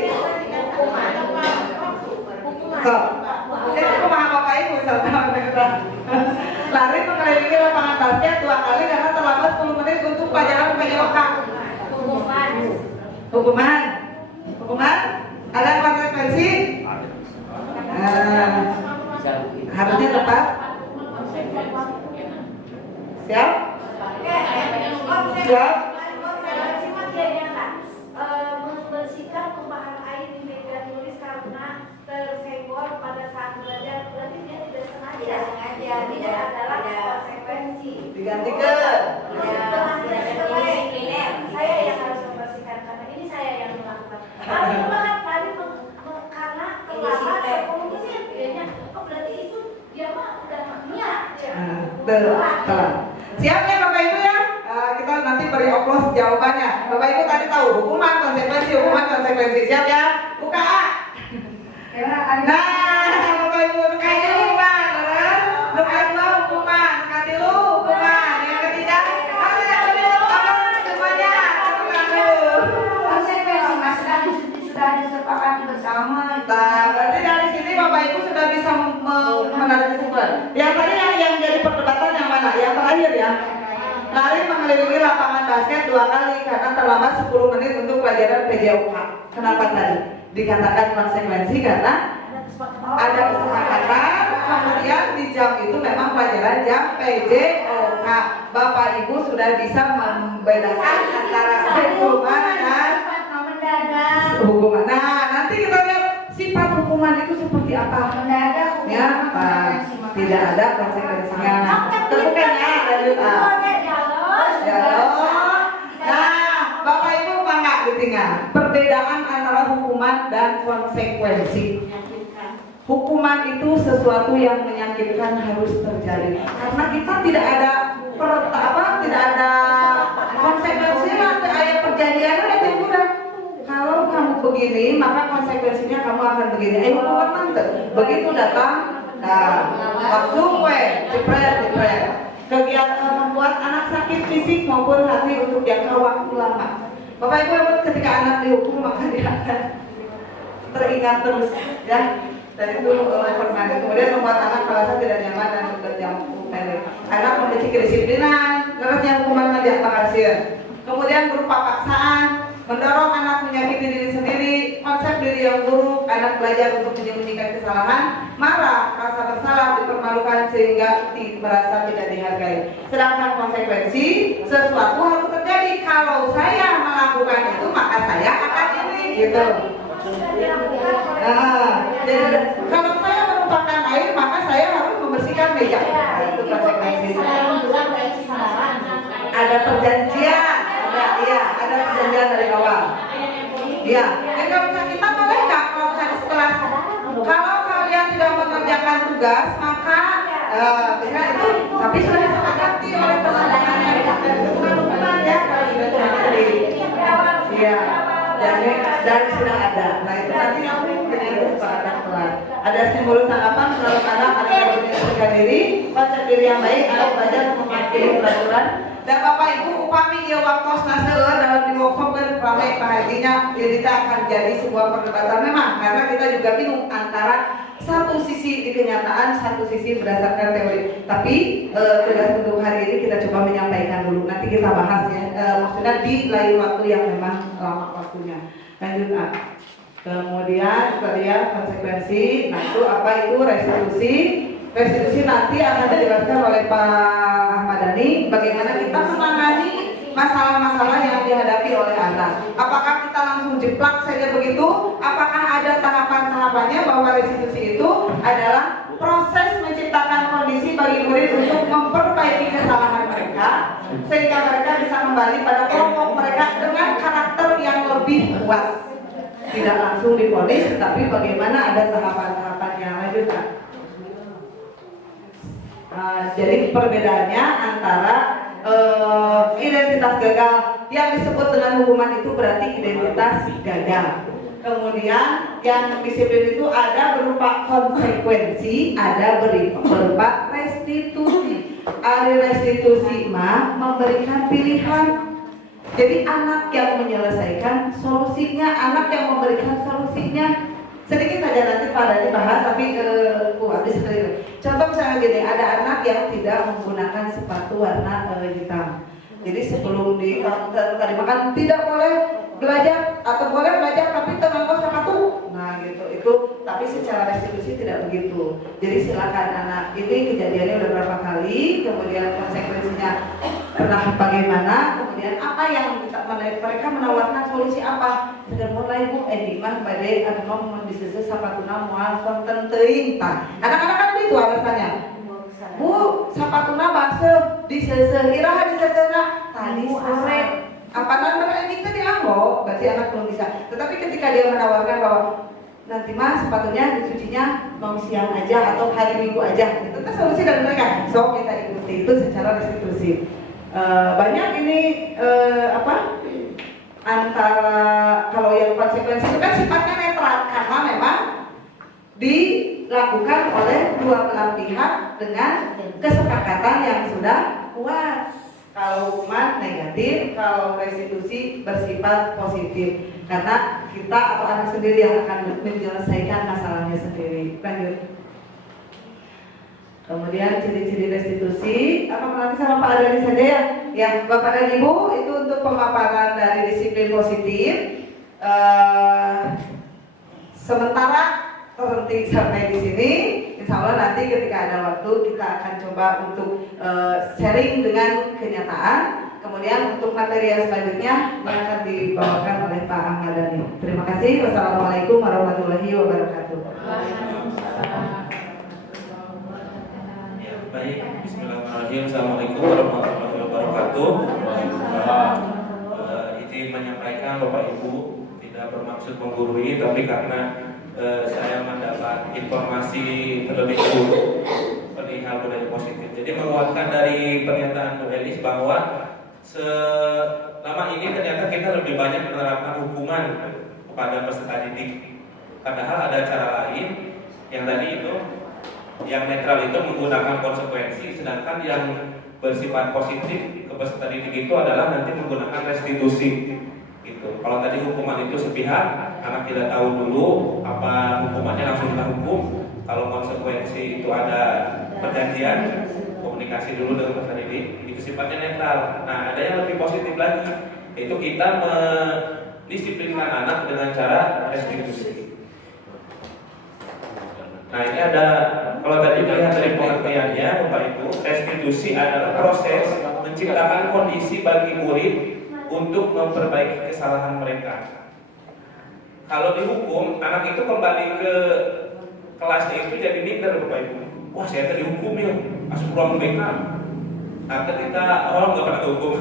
So, itu pemahaman Bapak Ibu Lari mengelilingi lapangan basket 2 kali karena terlambat 10 menit untuk pelajaran PJOK. Hukuman? Ada konsekuensi? Harusnya tepat. Siap? Membersihkan tumpahan air di meja tulis karena tersenggol pada saat belajar, berarti dia tidak sengaja. Tidak adalah konsekuensi. Diganti ke saya yang harus membersihkan karena ini saya yang melakukan. Kalau tumpahan tadi karena terlambat 10 menit, kayaknya berarti itu dia mah udah niat. telat. Siap ya Bapak Ibu ya? Kita nanti beri oplos jawabannya. Bapak Ibu tadi tahu hukuman konsekuensi. Siap ya? Buka A. Nah, Bapak Ibu kayaknya hukuman. Bukan hukuman. Kasih lu hukuman. Yang ketiga, semuanya. Konsekuensi sudah disepakati bersama. Nah, berarti dari sini Bapak Ibu sudah bisa menarik kesimpulan. Yang tadi yang jadi perdebatan yang mana? Yang terakhir ya. Lari mengelilingi lapangan basket 2 kali karena terlambat 10 menit untuk pelajaran PJOK. Kenapa tadi? Dikatakan konsekuensi karena ada kesepakatan, kemudian di jam itu memang pelajaran jam PJOK. Bapak Ibu sudah bisa membedakan antara hukuman dan hukuman. Nah, nanti kita lihat sifat hukuman itu seperti apa. Ya, tidak ada konsekuensinya. Temukannya lanjut A. Nah, Bapak Ibu bangga ditinggal. Perbedaan antara hukuman dan konsekuensi. Hukuman itu sesuatu yang menyakitkan harus terjadi. Karena kita tidak ada tidak ada konsekuensi lah. Ayat perjanjian udah udah. Kalau kamu begini, maka konsekuensinya kamu akan begini. Hukuman mantep. Begitu datang, langsung jepret. Kegiatan membuat anak sakit fisik maupun hati untuk jangka waktu lama. Bapak Ibu, ketika anak dihukum maka dia akan teringat terus ya dari dulu permanen. Kemudian membuat anak merasa tidak nyaman dan berjangka pendek. Anak memiliki kedisiplinan, kerasnya hukuman ngajak berhasil. Kemudian berupa paksaan, mendorong anak menyakiti diri sendiri, konsep diri yang buruk, anak belajar untuk menyembunyikan kesalahan, marah, rasa bersalah, dipermalukan sehingga merasa tidak dihargai. Sedangkan konsekuensi, sesuatu harus terjadi. Kalau saya melakukan itu, maka saya akan ini, gitu. Jadi kalau saya menumpahkan air, maka saya harus membersihkan meja. Itu konsekuensi. Ada perjanjian. Ada perjanjian dari awal. Iya. Dan kalau misalnya kita boleh nggak kalau misalnya setelah kalau kalian tidak mengerjakan tugas maka itu tapi sudah disepakati oleh teman-teman bukan hukuman ya kalau sudah disepakati. Iya. Dan sudah ada. Nah itu nanti kamu dengan kesepakatan kelar. Ada stimulus tanggapan selalu anak yang menyelesaikan diri, konsep diri yang baik, anak belajar mematuhi peraturan. Dan Bapak Ibu upami ya waktu naseul dalam diwokokkan ramai bahagianya jadi akan jadi sebuah perdebatan memang karena kita juga bingung antara satu sisi di kenyataan, satu sisi berdasarkan teori. Tapi tugas untuk hari ini kita coba menyampaikan dulu. Nanti kita bahas ya, maksudnya di lain waktu yang memang lama waktunya. Lanjut A. Kemudian kita lihat konsekuensi. Nah itu apa itu restitusi? Restitusi nanti akan dijelaskan oleh Pak Ahmad Dhani bagaimana kita menangani masalah-masalah yang dihadapi oleh anak. Apakah kita langsung jeplak saja begitu? Apakah ada tahapan-tahapannya bahwa restitusi itu adalah proses menciptakan kondisi bagi murid untuk memperbaiki kesalahan mereka sehingga mereka bisa kembali pada kelompok mereka dengan karakter yang lebih kuat. Tidak langsung divonis, tetapi bagaimana ada tahapan-tahapan yang lanjutan. Jadi perbedaannya antara identitas gagal yang disebut dengan hukuman itu berarti identitas gagal. Kemudian yang disiplin itu ada berupa konsekuensi, ada berupa restitusi. Ada restitusi mah memberikan pilihan. Jadi anak yang menyelesaikan solusinya, anak yang memberikan solusinya. Sedikit saja nanti Pak dibahas, tapi habis sekali. Contoh misalnya gini, ada anak yang tidak menggunakan sepatu warna hitam. Jadi sebelum tadi makan tidak boleh belajar atau boleh belajar tapi terangkut sepatu. Nah gitu, itu tapi secara restitusi tidak begitu. Jadi silakan anak, ini kejadiannya udah berapa kali, kemudian konsekuensinya pernah bagaimana, kemudian apa yang mereka menawarkan solusi apa. Sudah mulai Bu Ediman pada abang disese sapatuna moal konten teuing tah. Anak-anak kan begitu alasannya. Bu, sapatuna baseuh disese iraha disesena tadi sore. Apa namanya kita dianggap, berarti anak belum bisa. Tetapi ketika dia menawarkan bahwa nanti mas sepatunya dicucinya mau siang aja atau hari Minggu aja, itu kan solusi dari mereka. So kita ikuti itu secara restitusi. Banyak ini antara kalau yang konsekuensi itu kan sifatnya netral karena memang dilakukan oleh dua belah pihak dengan kesepakatan yang sudah kuat. Kalau hukuman negatif, kalau restitusi bersifat positif karena kita atau anak sendiri yang akan menyelesaikan masalahnya sendiri. Lanjut. Kemudian ciri-ciri restitusi, apa nanti sama Pak Adani saja ya? Ya, Bapak dan Ibu itu untuk pemaparan dari disiplin positif. Sementara berhenti sampai di sini. Insya Allah nanti ketika ada waktu kita akan coba untuk sharing dengan kenyataan. Kemudian untuk materi yang selanjutnya yang akan dibawakan oleh Pak Ahmad Dhani. Terima kasih. Wassalamualaikum warahmatullahi wabarakatuh. Baik, bismillahirrahmanirrahim. Assalamualaikum warahmatullahi wabarakatuh. Izin menyampaikan Bapak Ibu tidak bermaksud menggurui, tapi karena saya mendapat informasi terlebih dahulu perihal budaya positif. Jadi menguatkan dari pernyataan Bu Elis bahwa selama ini ternyata kita lebih banyak menerapkan hukuman kepada peserta didik. Padahal ada cara lain yang tadi itu, yang netral itu menggunakan konsekuensi, sedangkan yang bersifat positif ke peserta didik itu adalah nanti menggunakan restitusi. Gitu. Kalau tadi hukuman itu sepihak, anak tidak tahu dulu apa hukumannya langsung kita hukum. Kalau konsekuensi itu ada perjanjian, komunikasi dulu dengan peserta didik, itu sifatnya netral. Nah, ada yang lebih positif lagi, yaitu kita mendisiplinkan anak dengan cara restitusi. Nah, ini ada, kalau tadi melihat dari pengertiannya Bapak Ibu, restitusi adalah proses menciptakan kondisi bagi murid untuk memperbaiki kesalahan mereka. Kalau dihukum, anak itu kembali ke kelasnya itu jadi minder Bapak Ibu. Wah, saya tadi dihukum ya, masuk ruang BK. Nah, ketika orang nggak pernah dihukum,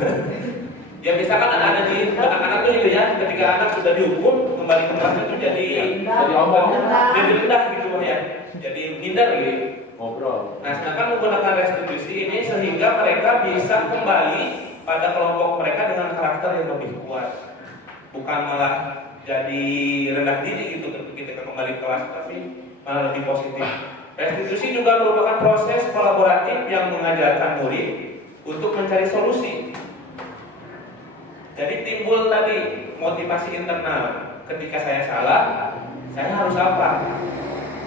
ya misalkan ada di anak-anak tuh itu ya, ketika anak sudah dihukum kembali ke kelas itu jadi rendah gitu ya, jadi minder gitu. Ngobrol. Nah, sedangkan menggunakan restitusi ini sehingga mereka bisa kembali pada kelompok mereka dengan karakter yang lebih kuat, bukan malah jadi rendah diri gitu ketika kembali ke kelas, tapi malah lebih positif. Restitusi juga merupakan proses kolaboratif yang mengajarkan murid untuk mencari solusi. Jadi timbul tadi motivasi internal, ketika saya salah, saya harus apa?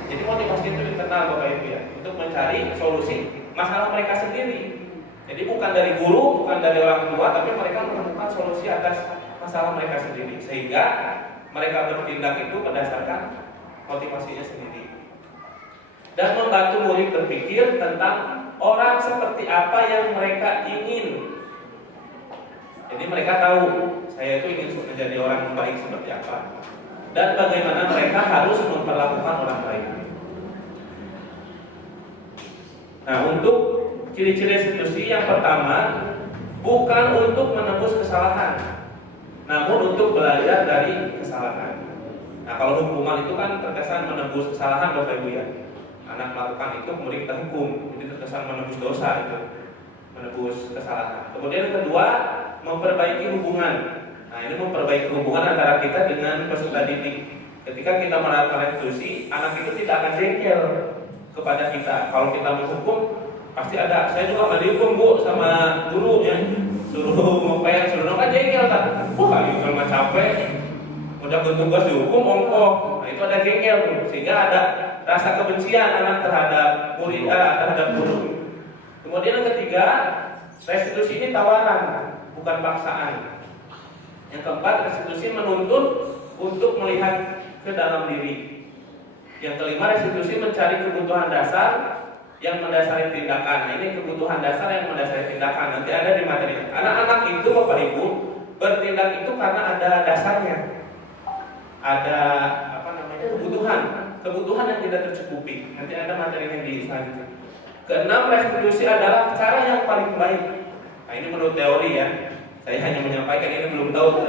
Jadi motivasi itu internal Bapak Ibu ya, untuk mencari solusi masalah mereka sendiri. Jadi bukan dari guru, bukan dari orang tua, tapi mereka menemukan solusi atas masalah mereka sendiri, sehingga mereka bertindak itu berdasarkan motivasinya sendiri. Dan membantu murid berpikir tentang orang seperti apa yang mereka ingin. Jadi mereka tahu saya itu ingin menjadi orang yang baik seperti apa dan bagaimana mereka harus memperlakukan orang baik. Nah, untuk ciri-ciri restitusi yang pertama, bukan untuk menebus kesalahan, namun untuk belajar dari kesalahan. Nah, kalau hukuman itu kan terkesan menebus kesalahan, Bapak Ibu ya. Anak melakukan itu kemudian kita hukum, jadi terkesan menebus dosa itu, menebus kesalahan. Kemudian yang kedua, memperbaiki hubungan. Nah, ini memperbaiki hubungan antara kita dengan peserta didik. Ketika kita melakukan restitusi, anak itu tidak akan jengkel kepada kita. Kalau kita menghukum, pasti ada. Saya juga nggak dihukum Bu sama guru ya, suruh ngopel, suruh kan jengkel kan. Wah, itu mah capek. Udah bertugas dihukum ongkoh. Nah, itu ada jengkel tuh, sehingga ada rasa kebencian anak terhadap murid, terhadap guru. Kemudian yang ketiga, restitusi ini tawaran, bukan paksaan. Yang keempat, restitusi menuntut untuk melihat ke dalam diri. Yang kelima, restitusi mencari kebutuhan dasar yang mendasari tindakan. Nah, ini kebutuhan dasar yang mendasari tindakan. Nanti ada di materi. Anak-anak itu, Bapak Ibu, bertindak itu karena ada dasarnya. Ada kebutuhan yang tidak tercukupi. Nanti ada materinya di selanjutnya. Keenam, restitusi adalah cara yang paling baik. Nah, ini menurut teori ya. Saya hanya menyampaikan, ini belum tahu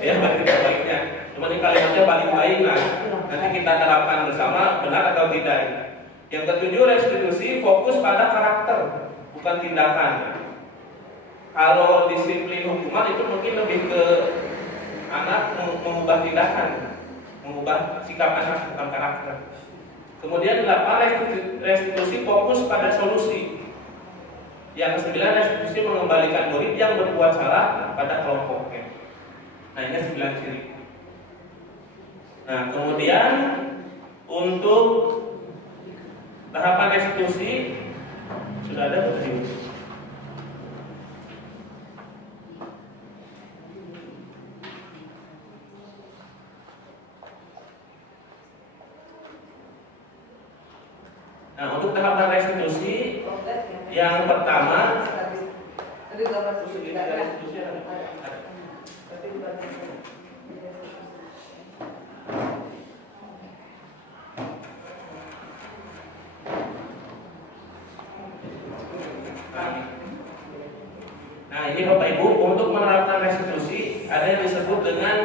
ya baik tidak baiknya. Cuma ini kalimatnya paling baik. Nah, nanti kita terapkan bersama benar atau tidak. Yang ketujuh, restitusi fokus pada karakter, bukan tindakan. Kalau disiplin hukuman itu mungkin lebih ke anak mengubah tindakan, mengubah sikap anak, bukan karakter. Kemudian 8, restitusi fokus pada solusi. Yang 9, restitusi mengembalikan murid yang berbuat salah pada kelompoknya. Nah, ini 9 ciri. Nah, kemudian untuk tahapan restitusi sudah ada betul. Nah, untuk tahapan restitusi yang pertama, nah ini Bapak Ibu, untuk menerapkan restitusi ada yang disebut dengan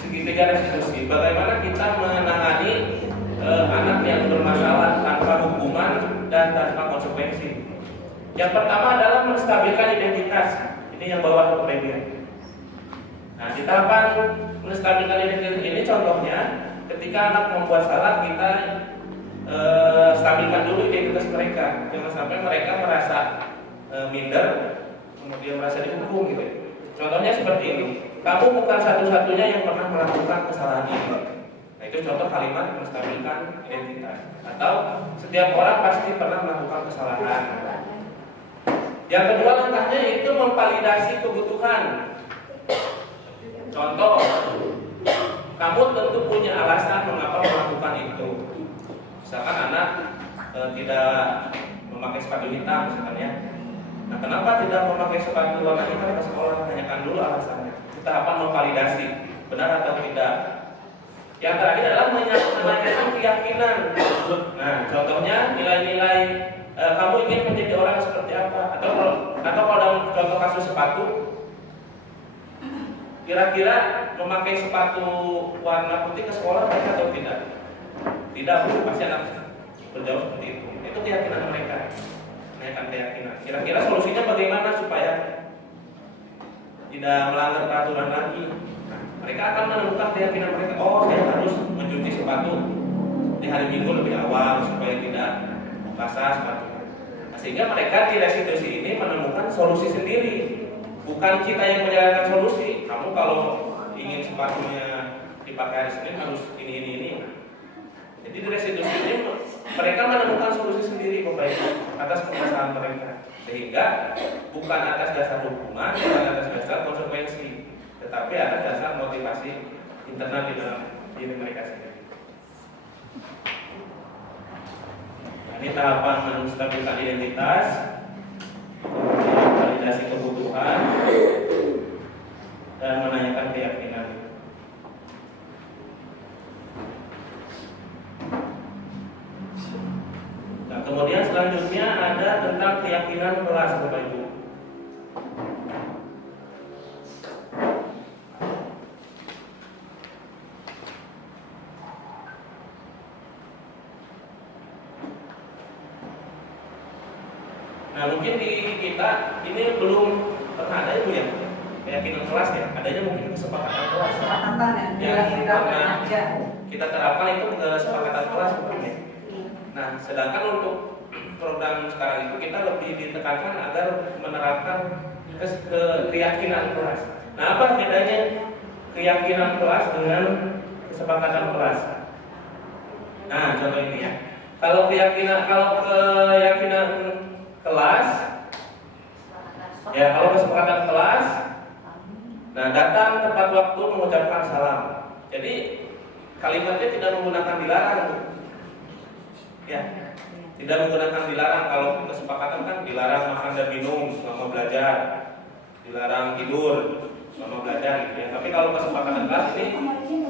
segitiga restitusi. Bagaimana kita menangani anak yang bermasalah tanpa hukuman dan tanpa konsekuensi. Yang pertama adalah menstabilkan identitas. Ini yang bawah Bapak Ibu. Nah, di tahapan menstabilkan identitas ini contohnya ketika anak membuat salah, kita stabilkan dulu identitas mereka. Jangan sampai mereka merasa minder, kemudian merasa dihukum gitu. Contohnya seperti ini. Kamu bukan satu-satunya yang pernah melakukan kesalahan ini. Nah, itu contoh kalimat menstabilkan identitas. Atau setiap orang pasti pernah melakukan kesalahan. Yang kedua langkahnya itu memvalidasi kebutuhan. Contoh, kamu tentu punya alasan mengapa melakukan itu. Misalkan anak tidak memakai sepatu hitam, misalkan ya. Nah, kenapa tidak memakai sepatu warna hitam ke sekolah? Tanyakan dulu alasannya. Tahapan memvalidasi, benar atau tidak. Yang terakhir adalah menanyakan keyakinan. Nah, contohnya nilai-nilai kamu ingin menjadi orang seperti apa? Atau kalau dalam contoh kasus sepatu, kira-kira memakai sepatu warna putih ke sekolah baik atau tidak? Tidak, pasti anak berjawab seperti itu. Itu keyakinan mereka. Menanyakan keyakinan. Kira-kira solusinya bagaimana supaya tidak melanggar peraturan lagi? Mereka akan menemukan keyakinan mereka. Oh, saya harus mencuci sepatu di hari Minggu lebih awal supaya tidak basah sepatunya. Nah, sehingga mereka di restitusi ini menemukan solusi sendiri. Bukan kita yang menjalankan solusi. Kamu kalau ingin sepatunya dipakai hari Senin harus ini. Jadi di restitusi ini mereka menemukan solusi sendiri Bapak Ibu atas permasalahan mereka. Sehingga bukan atas dasar hukuman, bukan atas dasar konsekuensi, tetapi ada dasar motivasi internal di dalam diri mereka sendiri. Nah, ini tahapan menstabilkan identitas, validasi memvalidasi kebutuhan dan menanyakan keyakinan. Nah, kemudian selanjutnya ada tentang keyakinan kelas, Bapak Ibu. Nah, mungkin di kita ini belum pernah ada itu ya, keyakinan kelas ya. Adanya mungkin kesepakatan kelas. Kesepakatan Yang tidak pernah aja. kita terapkan itu kesepakatan kelas bukan ya. Nah, sedangkan untuk program sekarang itu kita lebih ditekankan agar menerapkan keyakinan kelas. Nah, apa bedanya keyakinan kelas dengan kesepakatan kelas? Nah, contoh ini ya. Kalau keyakinan kelas, ya kalau kesepakatan kelas, nah datang tepat waktu mengucapkan salam. Jadi kalimatnya tidak menggunakan dilarang, ya, tidak menggunakan dilarang. Kalau kesepakatan kan dilarang makan dan minum selama belajar, dilarang tidur selama belajar, gitu ya. Tapi kalau kesepakatan kelas ini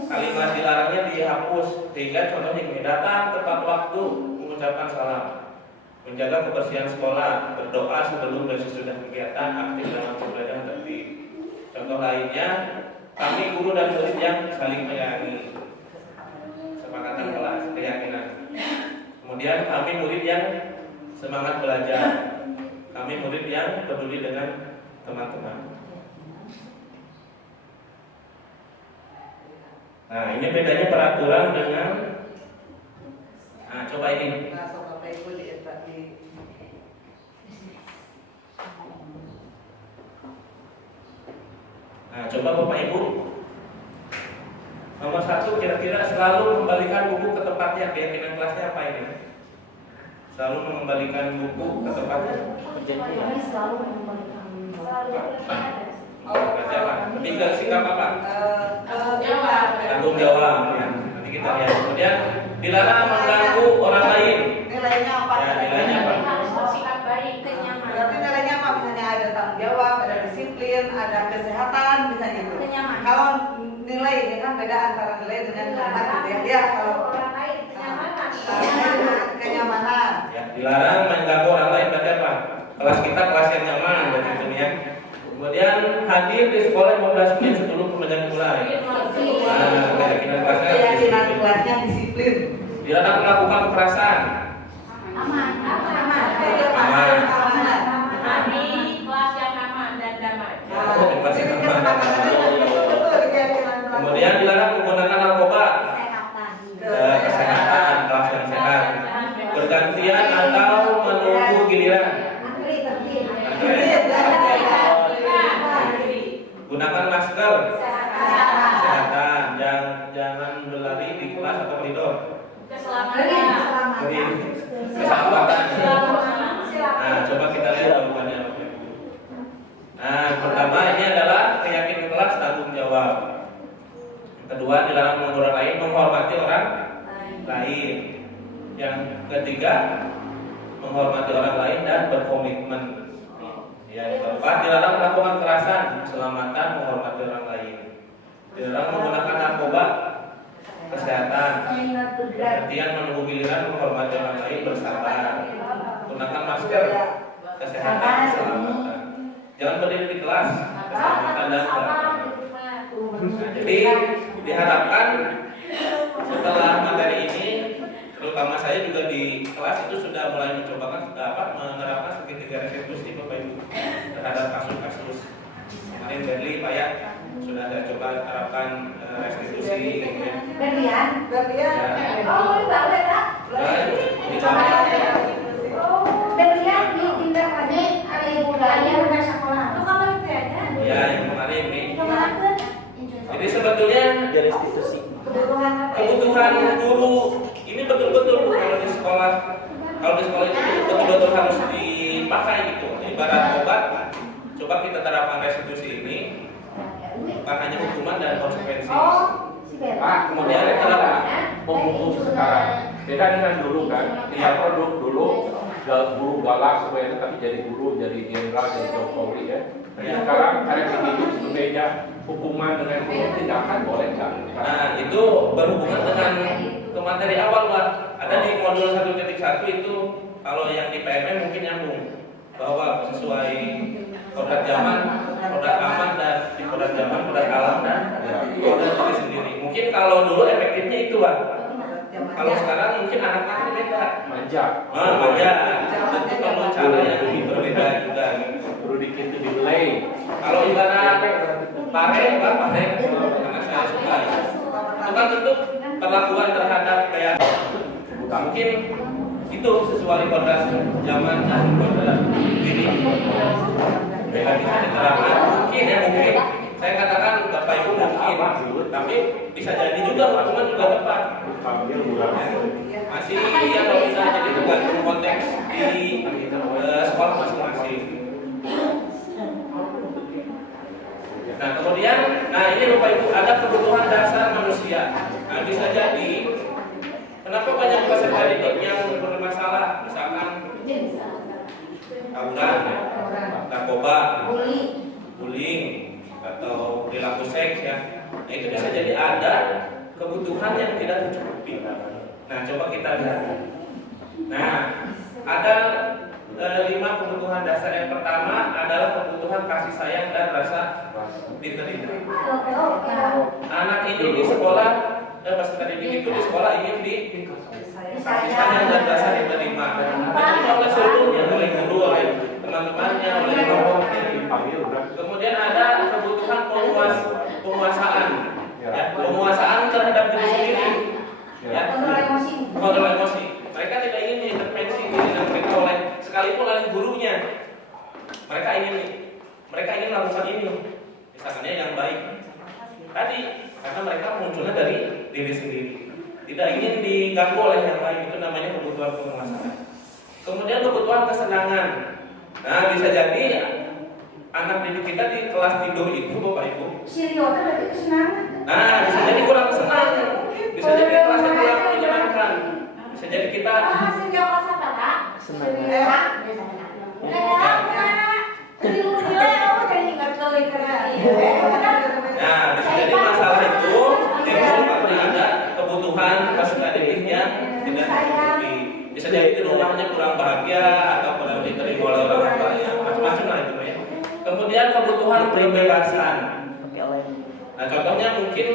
kalimat dilarangnya dihapus, sehingga contohnya ini datang tepat waktu mengucapkan salam. Menjaga kebersihan sekolah, berdoa sebelum dan sesudah kegiatan, aktif dalam pembelajaran tertib. Contoh lainnya, kami guru dan murid yang saling menyayangi. Kesepakatan kelas, keyakinan. Kemudian kami murid yang semangat belajar. Kami murid yang peduli dengan teman-teman. Nah, ini bedanya peraturan dengan. Nah, coba ini. Nah, coba Bapak Ibu. Nomor 1, kira-kira selalu mengembalikan buku ke tempatnya. Keyakinan kelasnya apa ini? Selalu mengembalikan buku ke tempatnya. Kami selalu mengembalikan. Berarti apa? Ketiga, sikap apa? Jawab. Tanggung jawab. Ya. Nanti kita lihat. Kemudian dilarang mengganggu orang lain. Nilainya apa? Ya, nilainya apa? Harus bersikap baik, kenyamanan. Berarti nilainya apa? Misalnya ada tanggung jawab, ada disiplin, ada kesehatan, misalnya gitu. Kenyamanan. Kalau nilai ini kan beda antara nilai dengan kalimat gitu ya. Ya, kalau orang lain kenyamanan. kenyamanan. Ya, dilarang mengganggu orang lain. Berarti apa? Kelas kita kelas yang nyaman. Berarti itu ya. Kemudian hadir di sekolah 15 menit sebelum pembelajaran mulai. Nah, keyakinan kelasnya Keyakinan disiplin. kelasnya disiplin. Dilarang melakukan kekerasan. Aman. Aman. Kami kelas yang aman dan damai. Kemudian dilarang menggunakan narkoba. Kesehatan, kelas yang sehat. Bergantian atau menunggu giliran. Gunakan masker. Kesehatan, jangan berlari di kelas atau koridor. Keselamatan. Keselamatan. Nah, coba kita lihat jawabannya. Nah, pertama ini adalah keyakinan kelas, tanggung jawab. Yang kedua, dilarang mengganggu orang lain, menghormati orang lain. Yang ketiga, menghormati orang lain dan berkomitmen. Yang keempat, dilarang melakukan kekerasan, keselamatan, menghormati orang lain. Dilarang menggunakan narkoba, kesehatan. Gantian menunggu giliran, menghormati orang lain, bersabar. Gunakan masker, kesehatan, keselamatan. Jangan berdiri di kelas, keselamatan dan keselamatan. Nah, jadi diharapkan setelah materi ini, terutama saya juga di kelas itu sudah mulai mencobakan menerapkan segitiga restitusi Bapak Ibu terhadap kasus-kasus. Kemarin Berli Pak ya sudah ada coba terapkan restitusi gitu ya. Berlian. Ya. Oh, ini baru ya? Berlian di tindak tadi ada ibu raya udah sekolah. Itu kamar itu ya? Ya, yang kemarin nih. Kemana pun? Jadi sebetulnya kebutuhan guru ini betul-betul kalau di sekolah itu betul-betul harus dipakai gitu. Ibarat obat, coba kita terapkan restitusi ini bukan hanya hukuman dan konsekuensi. Oh, si Bella. Kemudian kalau mau hukum sekarang Beda dengan dulu kan, dia produk dulu guru galak supaya tapi jadi guru, jadi jenderal, jadi Jokowi ya. Tapi sekarang ada hidup berbeda, hukuman dengan guru tindakan boleh nggak? Nah, itu berhubungan dengan ke materi awal, Pak. Ada di modul 1.1 itu kalau yang di PMN mungkin nyambung bahwa sesuai kodrat zaman, kodrat aman dan di kodrat zaman, kodrat alam dan kodrat diri sendiri. Mungkin kalau dulu efektifnya itu, Pak. Kalau sekarang mungkin anak-anak beda. Manja. Manja. Tentu perlu cara yang berbeda juga. Perlu dikit di delay. Kalau ibarat pare, Pak, pare, karena saya suka. Itu kan tentu perlakuan terhadap kayak mungkin itu sesuai kodrat zaman dan kodrat diri. Beda bisa diterapkan. Mungkin ya mungkin. Saya katakan Bapak Ibu mungkin, tapi bisa jadi juga hukuman juga tepat. Masih ya kalau bisa jadi tergantung konteks di sekolah masing-masing. Nah kemudian, ini Bapak Ibu ada kebutuhan dasar manusia. Nah bisa jadi kenapa banyak peserta didik yang bermasalah, misalkan tawuran, narkoba, bullying, atau perilaku seks ya. Nah itu bisa jadi ada kebutuhan yang tidak tercukupi. Nah coba kita lihat. Nah ada 5 kebutuhan dasar. Yang pertama adalah kebutuhan kasih sayang dan rasa diterima. Anak ini di sekolah, peserta didik itu di sekolah ingin kasih sayang dan rasa diterima. Diterima oleh seluruhnya, oleh guru, oleh teman-temannya, oleh kelompoknya. Kemudian ada kebutuhan penguasaan, ya, penguasaan terhadap diri sendiri, ya, kontrol emosi. Mereka tidak ingin diintervensi diri mereka oleh sekalipun oleh gurunya. Mereka ingin melakukan ini, misalnya yang baik. Tadi karena mereka munculnya dari diri sendiri, tidak ingin diganggu oleh yang lain. Itu namanya kebutuhan penguasaan. Kemudian kebutuhan kesenangan. Nah bisa jadi anak didik kita di kelas tidur itu Bapak Ibu. Nah bisa jadi kurang senang, bisa jadi kelasnya kurang menyenangkan, bisa jadi kita Nah bisa jadi masalah itu timbul karena ada kebutuhan peserta didik yang tidak tercukupi. Bisa jadi itu rumahnya kurang bahagia atau kurang diterima oleh orang tuanya, macam-macam lah itu ya. Kemudian kebutuhan kebebasan. Nah contohnya mungkin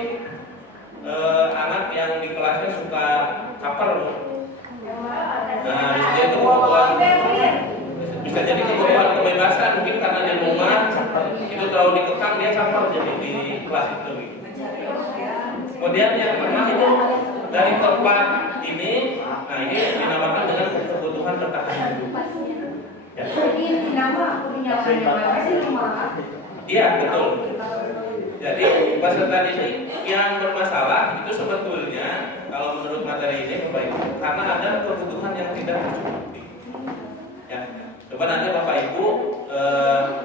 anak yang di kelasnya suka caper. Nah bisa jadi kebutuhan kebebasan mungkin karena di rumah itu terlalu dikekang dia caper jadi di kelas itu. Kemudian yang pernah itu dari tempat ini, nah ini dinamakan dengan kebutuhan bertahan hidup. Ya. Iya betul. Jadi peserta didik yang bermasalah itu sebetulnya kalau menurut materi ini Bapak Ibu karena ada kebutuhan yang tidak tercukupi. Ya. Coba nanti Bapak Ibu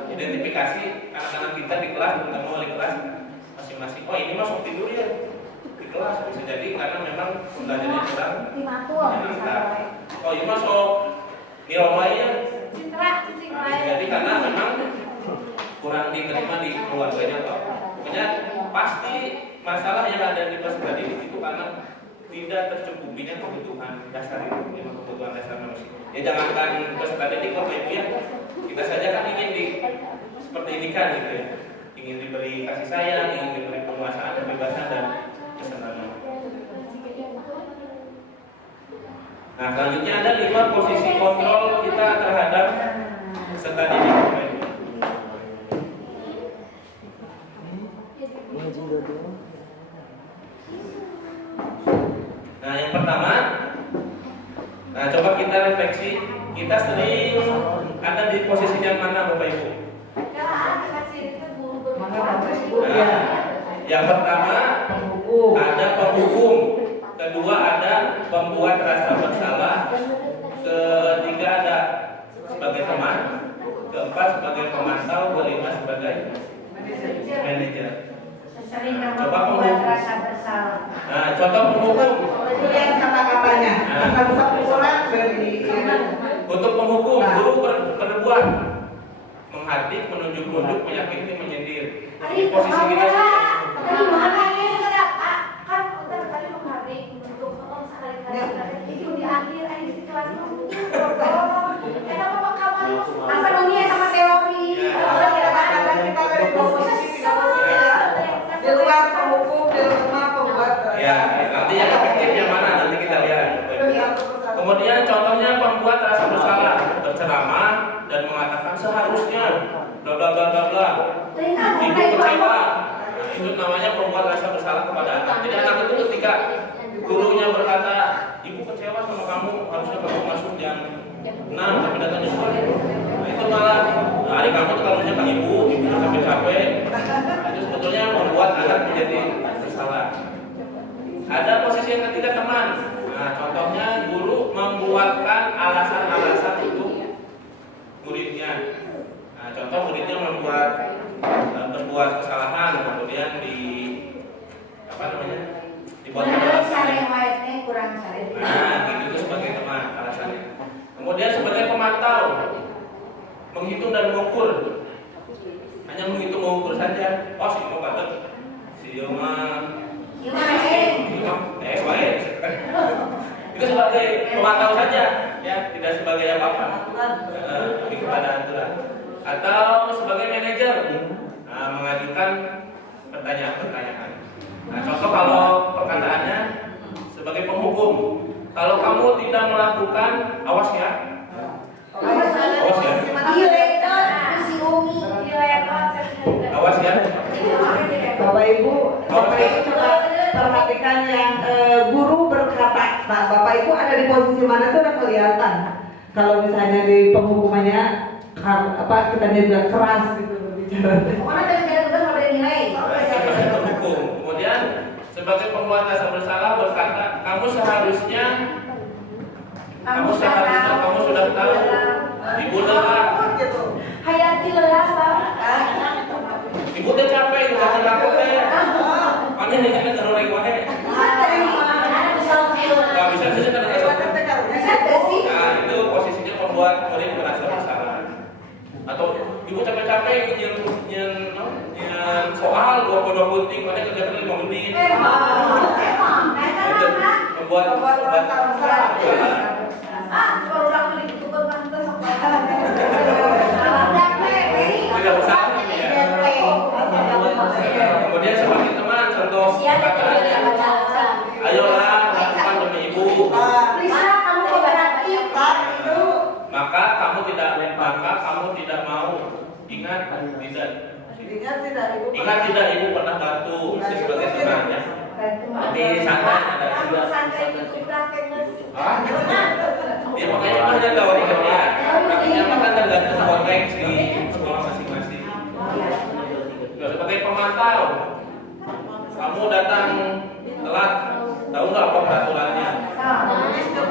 identifikasi anak-anak kita di kelas, terutama wali kelas masing-masing. Oh ini masuk tidur ya di kelas, bisa jadi karena memang pembelajarannya kurang menyenangkan. Oh ini masuk nilainya. Jadi karena memang kurang diterima di keluarganya atau pokoknya pasti masalah yang ada di peserta didik itu karena tidak tercukupinya kebutuhan dasar itu, kebutuhan dasar manusia. Ya jangankan peserta didik Bapak Ibu ya, kita saja kan ingin seperti ini kan gitu ya, ingin diberi kasih sayang, ingin diberi penguasaan, kebebasan dan kesenangan. Nah selanjutnya ada 5 posisi kontrol kita terhadap peserta didik Bapak Ibu. Nah yang pertama, nah coba kita refleksi, kita sering ada di posisi yang mana Bapak Ibu? Nah, yang pertama ada penghukum, kedua ada pembuat rasa bersalah, ketiga ada sebagai teman, keempat sebagai pemantau, kelima sebagai manajer. Coba penghukum. Nah, contoh penghukum. Lihat kata-katanya. Nah, satu orang dari Untuk penghukum, guru berbuat menghardik, menunjuk-nunjuk, menyakiti, menyindir. Di posisi kita Tadi mana ya sekedar kan tadi menghardik untuk sekali-kali itu di akhir di situasi kenapa kamu apa dunia sama teori di luar penghukum, di rumah pembuat. ya, nanti yang efektif yang mana nanti kita lihat. Kemudian contohnya pembuat rasa bersalah, berceramah dan mengatakan seharusnya bla bla bla bla bla. Ibu kecewa. Nah, itu namanya pembuat rasa bersalah kepada anak. Jadi anak itu ketika gurunya berkata, ibu kecewa sama kamu, harusnya kamu masuk jam 6 tapi datangnya sore. Nah, itu malah hari kamu tuh kalau ke ibu capek-capek. Itu sebetulnya membuat anak menjadi bersalah. Ada posisi yang ketiga teman. Nah, contohnya guru membuatkan alasan-alasan untuk muridnya. Nah, contoh muridnya berbuat kesalahan, kemudian dibuatkan alasan. kurang sare. Nah, itu sebagai teman alasannya. Kemudian sebagai pemantau, menghitung dan mengukur. Hanya menghitung mengukur saja. Oh, si mau batuk, si itu sebagai pemantau saja, ya, tidak sebagai apa-apa. Lebih kepada aturan. Atau sebagai manajer, mengajukan pertanyaan-pertanyaan. Nah, contoh kalau perkataannya sebagai penghukum, kalau kamu tidak melakukan, awas ya. Awas ya. Awas ya. Bapak Ibu coba perhatikan yang guru berkata. Nah, Bapak Ibu ada di posisi mana tuh udah kelihatan. Kalau misalnya di penghukumannya kita bilang keras gitu berbicara. Hukum. Kemudian sebagai pembuat rasa bersalah berkata, kamu seharusnya kamu sudah tahu, ibu lelah, Hayati lelah Pak. ibu udah capek, udah capek teh. Mana nih kita teroreng wae. Gak bisa saja kan. Nah, itu posisinya membuat murid merasa bersalah. Atau ibu capek-capek nyen soal 20 penting, mana kerjakan 5 menit. Itu membuat bersalah. Tidak bersalah ya. Kemudian sebagai teman, contoh perkataannya, ayolah lakukan demi ibu. Maka kamu tidak mau. Ingat tidak ibu pernah bantu sebagai teman ya. Lebih santai ada. Ya makanya banyak teori kerja. Artinya kan tergantung konteks di sekolah masing-masing. Sebagai pemantau, kamu datang telat, tahu nggak apa peraturannya? Itu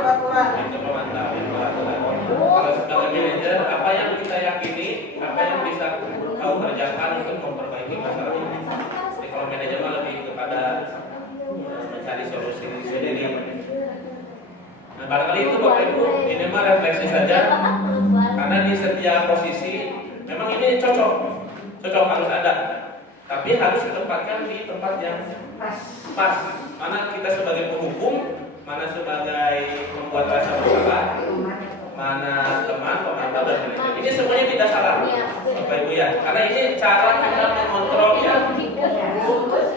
pemantau, peraturan. Kalau sebagai manajer, apa yang kita yakini, apa yang bisa kamu kerjakan untuk memperbaiki masalah ini. Jadi kalau manajer mah lebih kepada mencari solusi sendiri. Nah, barangkali itu Bapak Ibu, ini mah refleksi saja. Karena di setiap posisi memang ini cocok harus ada. Tapi harus ditempatkan di tempat yang pas. Mana kita sebagai penghukum, mana sebagai pembuat rasa bersalah, mana teman, pemantau dan manajer. Ini semuanya tidak salah, Bapak Ibu ya. Karena ini cara kita mengontrol ya.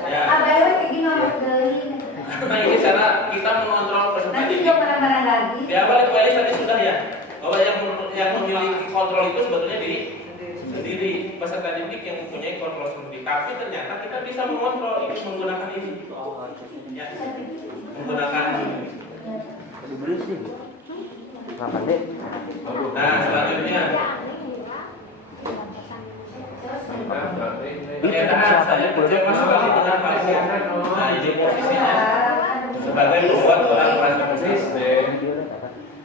Ya. Nah ini cara kita mengontrol peserta didik. Di awal itu Elis tadi sudah ya, bahwa yang memiliki kontrol itu sebetulnya diri sendiri. Peserta didik yang mempunyai kontrol sendiri. Tapi ternyata kita bisa mengontrol ini menggunakan ini. Ya. Menggunakan. Nah selanjutnya. Pernyataan saya kecewa sekali dengan Pak Ibu. Nah ini posisinya sebagai pembuat orang merasa bersalah.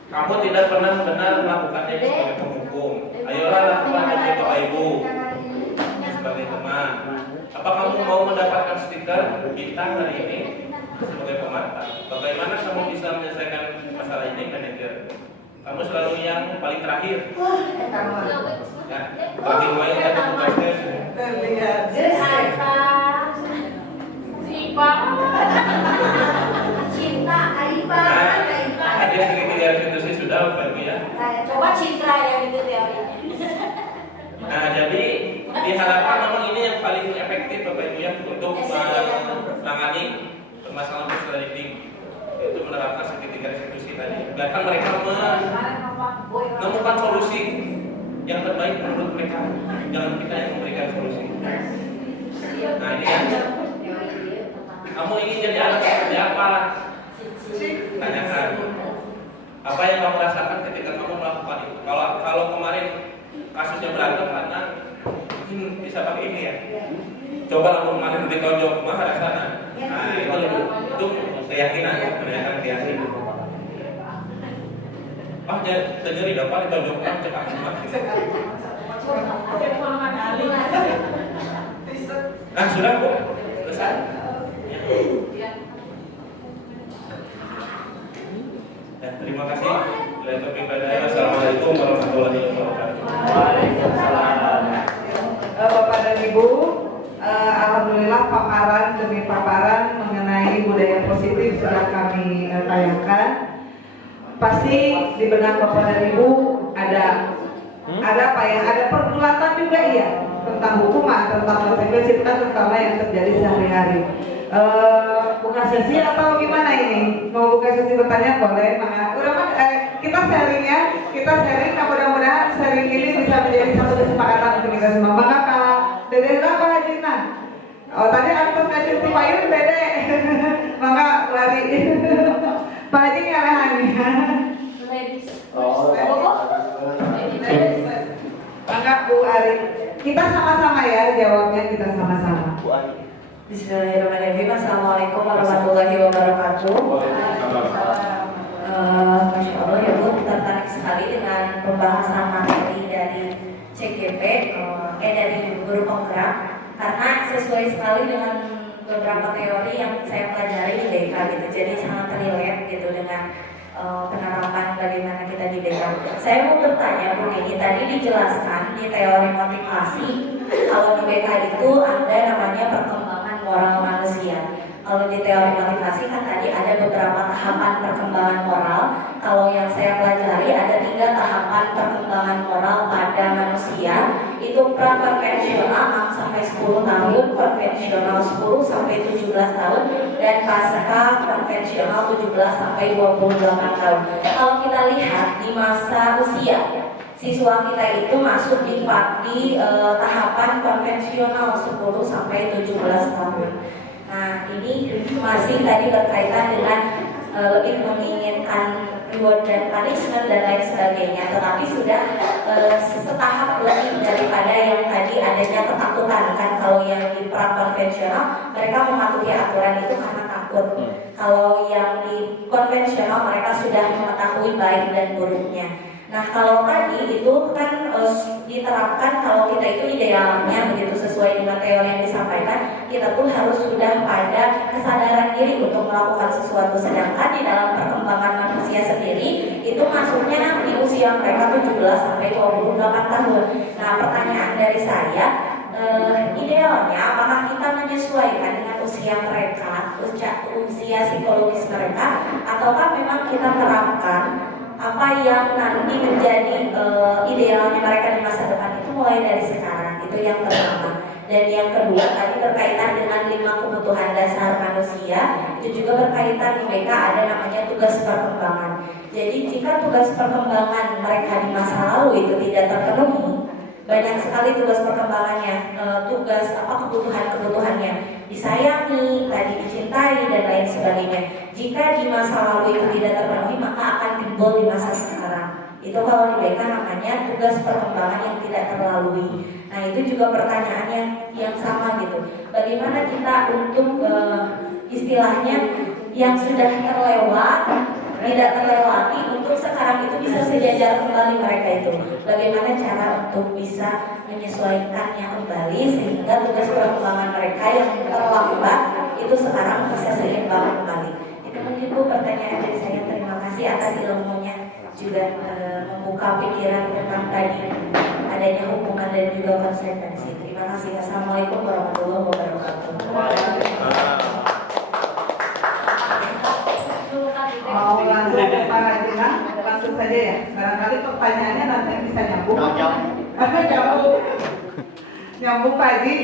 Kamu tidak pernah benar melakukannya sebagai penghukum. Ayolah lakukan demi Bapak Ibu sebagai teman. Apa kamu mau mendapatkan stiker bintang hari ini? sebagai pemata. Bagaimana kamu bisa menyelesaikan masalah ini, manajer? Kamu selalu yang paling terakhir. Ya, terakhir wae ya tugasnya. Cinta, Aiba, Aiba. Ada sedikit dari institusi sudah Pak Ibu ya. Coba Citra yang itu teori. Nah, jadi diharapkan memang ini yang paling efektif Bapak Ibu ya untuk menangani permasalahan personal leading, yaitu menerapkan segitiga restitusi tadi. Biarkan mereka menemukan solusi yang terbaik menurut mereka. Jangan kita yang memberikan solusi. Nah, ini kan kamu ingin jadi anak seperti apa? Tanyakan. Apa yang kamu rasakan ketika kamu melakukan itu? Kalau kemarin kasusnya berantem karena mungkin bisa pakai ini ya. Coba lalu kemarin ketika jawab mah ada sana. Nah, itu keyakinan, keyakinan. Ah, jadi nyeri dapat ditonjok kan cekak semua. Nah, sudah kok. Selesai. Ya, terima kasih. Assalamualaikum warahmatullahi wabarakatuh. Waalaikumsalam. Bapak dan Ibu, alhamdulillah paparan demi paparan mengenai budaya positif sudah kami tayangkan. Pasti di benak Bapak dan Ibu ada apa ya? Ada pergulatan juga ya tentang hukuman, tentang konsekuensi, terutama yang terjadi sehari-hari. Buka sesi atau gimana ini? Mau buka sesi bertanya boleh, kita sharing, nah mudah-mudahan sharing ini bisa menjadi satu kesepakatan untuk kita semua. Maka Pak Dede Pak Haji nah. Oh tadi aku pas ngajin si Payun Dede, maka lari. Pak Haji ngalahannya. Maka Bu Ari, kita sama-sama ya jawabnya, kita sama-sama. Bu Ari. Bismillahirrahmanirrahim. Assalamualaikum warahmatullahi wabarakatuh. Masya Allah ya Bu, tertarik sekali dengan pembahasan materi dari CGP, dari guru penggerak, karena sesuai sekali dengan beberapa teori yang saya pelajari di DK gitu. Jadi sangat relate gitu dengan penerapan bagaimana kita di DK. Saya mau bertanya Bu, ini tadi dijelaskan di teori motivasi kalau di BK itu ada namanya perkembangan moral manusia. Kalau di teori motivasi kan tadi ada beberapa tahapan perkembangan moral. Kalau yang saya pelajari ada 3 tahapan perkembangan moral pada manusia. Itu pra-konvensional 6 sampai 10 tahun, konvensional 10 sampai 17 tahun, dan pasca konvensional 17 sampai 28 tahun. Kalau kita lihat di masa usia, siswa kita itu masuk di tahapan konvensional 10 sampai 17 tahun. Nah, ini masih tadi berkaitan dengan lebih menginginkan reward dan punishment dan lain sebagainya, tetapi sudah setahap lebih daripada yang tadi adanya ketakutan kan. Kalau yang di pra-konvensional mereka mematuhi aturan itu karena takut. Kalau yang di konvensional mereka sudah mengetahui baik dan buruknya. Nah, kalau tadi itu kan diterapkan, kalau kita itu idealnya begitu sesuai dengan teori yang disampaikan, kita tuh harus sudah pada kesadaran diri untuk melakukan sesuatu. Sedangkan di dalam perkembangan manusia sendiri itu masuknya di usia mereka 17 sampai 28 tahun. Nah, pertanyaan dari saya, idealnya apakah kita menyesuaikan dengan usia mereka, usia psikologis mereka, ataukah memang kita terapkan apa yang nanti menjadi idealnya mereka di masa depan itu mulai dari sekarang. Itu yang pertama. Dan yang kedua tadi berkaitan dengan 5 kebutuhan dasar manusia, itu juga berkaitan di BK ada namanya tugas perkembangan. Jadi jika tugas perkembangan mereka di masa lalu itu tidak terpenuhi, banyak sekali tugas perkembangannya, kebutuhannya disayangi, tadi dicintai dan lain sebagainya. Jika di masa lalu itu tidak terpenuhi, maka akan timbul di masa sekarang. Itu kalau di BK namanya tugas perkembangan yang tidak terlalui. Nah, itu juga pertanyaan yang sama gitu. Bagaimana kita untuk istilahnya yang sudah terlewat tidak terlewati untuk sekarang itu bisa sejajar kembali mereka itu. Bagaimana cara untuk bisa menyesuaikannya kembali sehingga tugas perkembangan mereka yang terlambat itu sekarang bisa seimbang kembali. Itu mungkin Bu pertanyaan dari saya. Terima kasih atas ilmunya, juga membuka pikiran tentang tadi adanya hubungan dan juga konsekuensi. Terima kasih. Assalamualaikum warahmatullahi wabarakatuh. Mau langsung ke Pak Haji Nah, langsung saja ya. Barangkali pertanyaannya nanti bisa nyambung. Nyambung Pak Haji.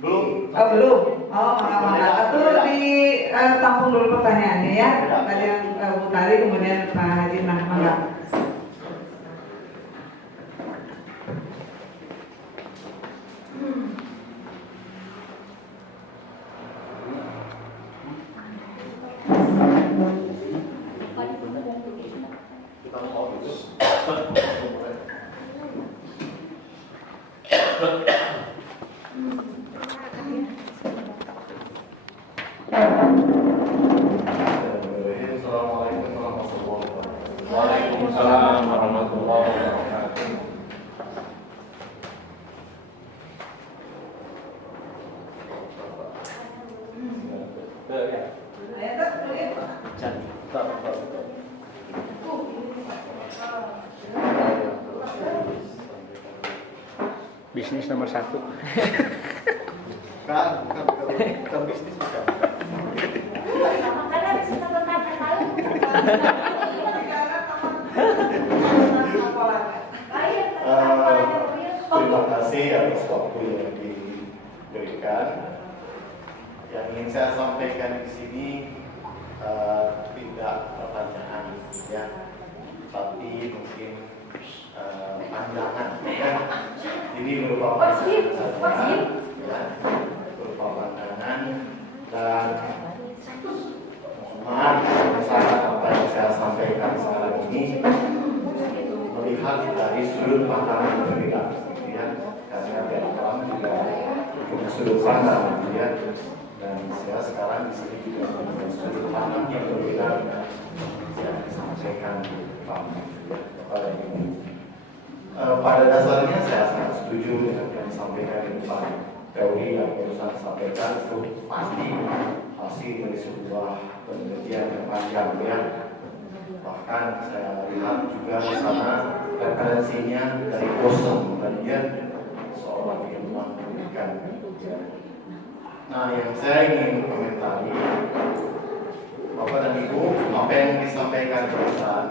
Belum. Oh belum. Oh maka itu ditampung dulu pertanyaannya ya. Tadi yang Bu Tari kemudian Pak Haji Nah mangga. Assalamualaikum warahmatullahi wabarakatuh. Waalaikumsalam warahmatullahi wabarakatuh. Bisnis nomor 1. Bukan bisnis bukan. Makanya bisa berkata lalu. Terima kasih atas waktu yang diberikan. Yang ingin saya sampaikan di sini tidak pertanyaan ya, tapi mungkin pandangan ya. Ini berupa pandangan ya, berupa pandangan dan maaf misalnya apa yang saya sampaikan sekarang ini melihat dari sudut pandang yang berbeda ya, karena tiap orang juga punya sudut pandang ya, dan saya sekarang di sini juga punya sudut pandang yang berbeda yang disampaikan kepada ini. Pada dasarnya saya sangat setuju dengan yang disampaikan di depan. Teori yang barusan sampaikan itu pasti hasil dari sebuah penelitian yang panjang ya. Bahkan saya lihat juga di sana referensinya dari dosen dan dia seorang ilmuwan pendidikan. Nah, yang saya ingin komentari, Bapak dan Ibu, apa yang disampaikan barusan,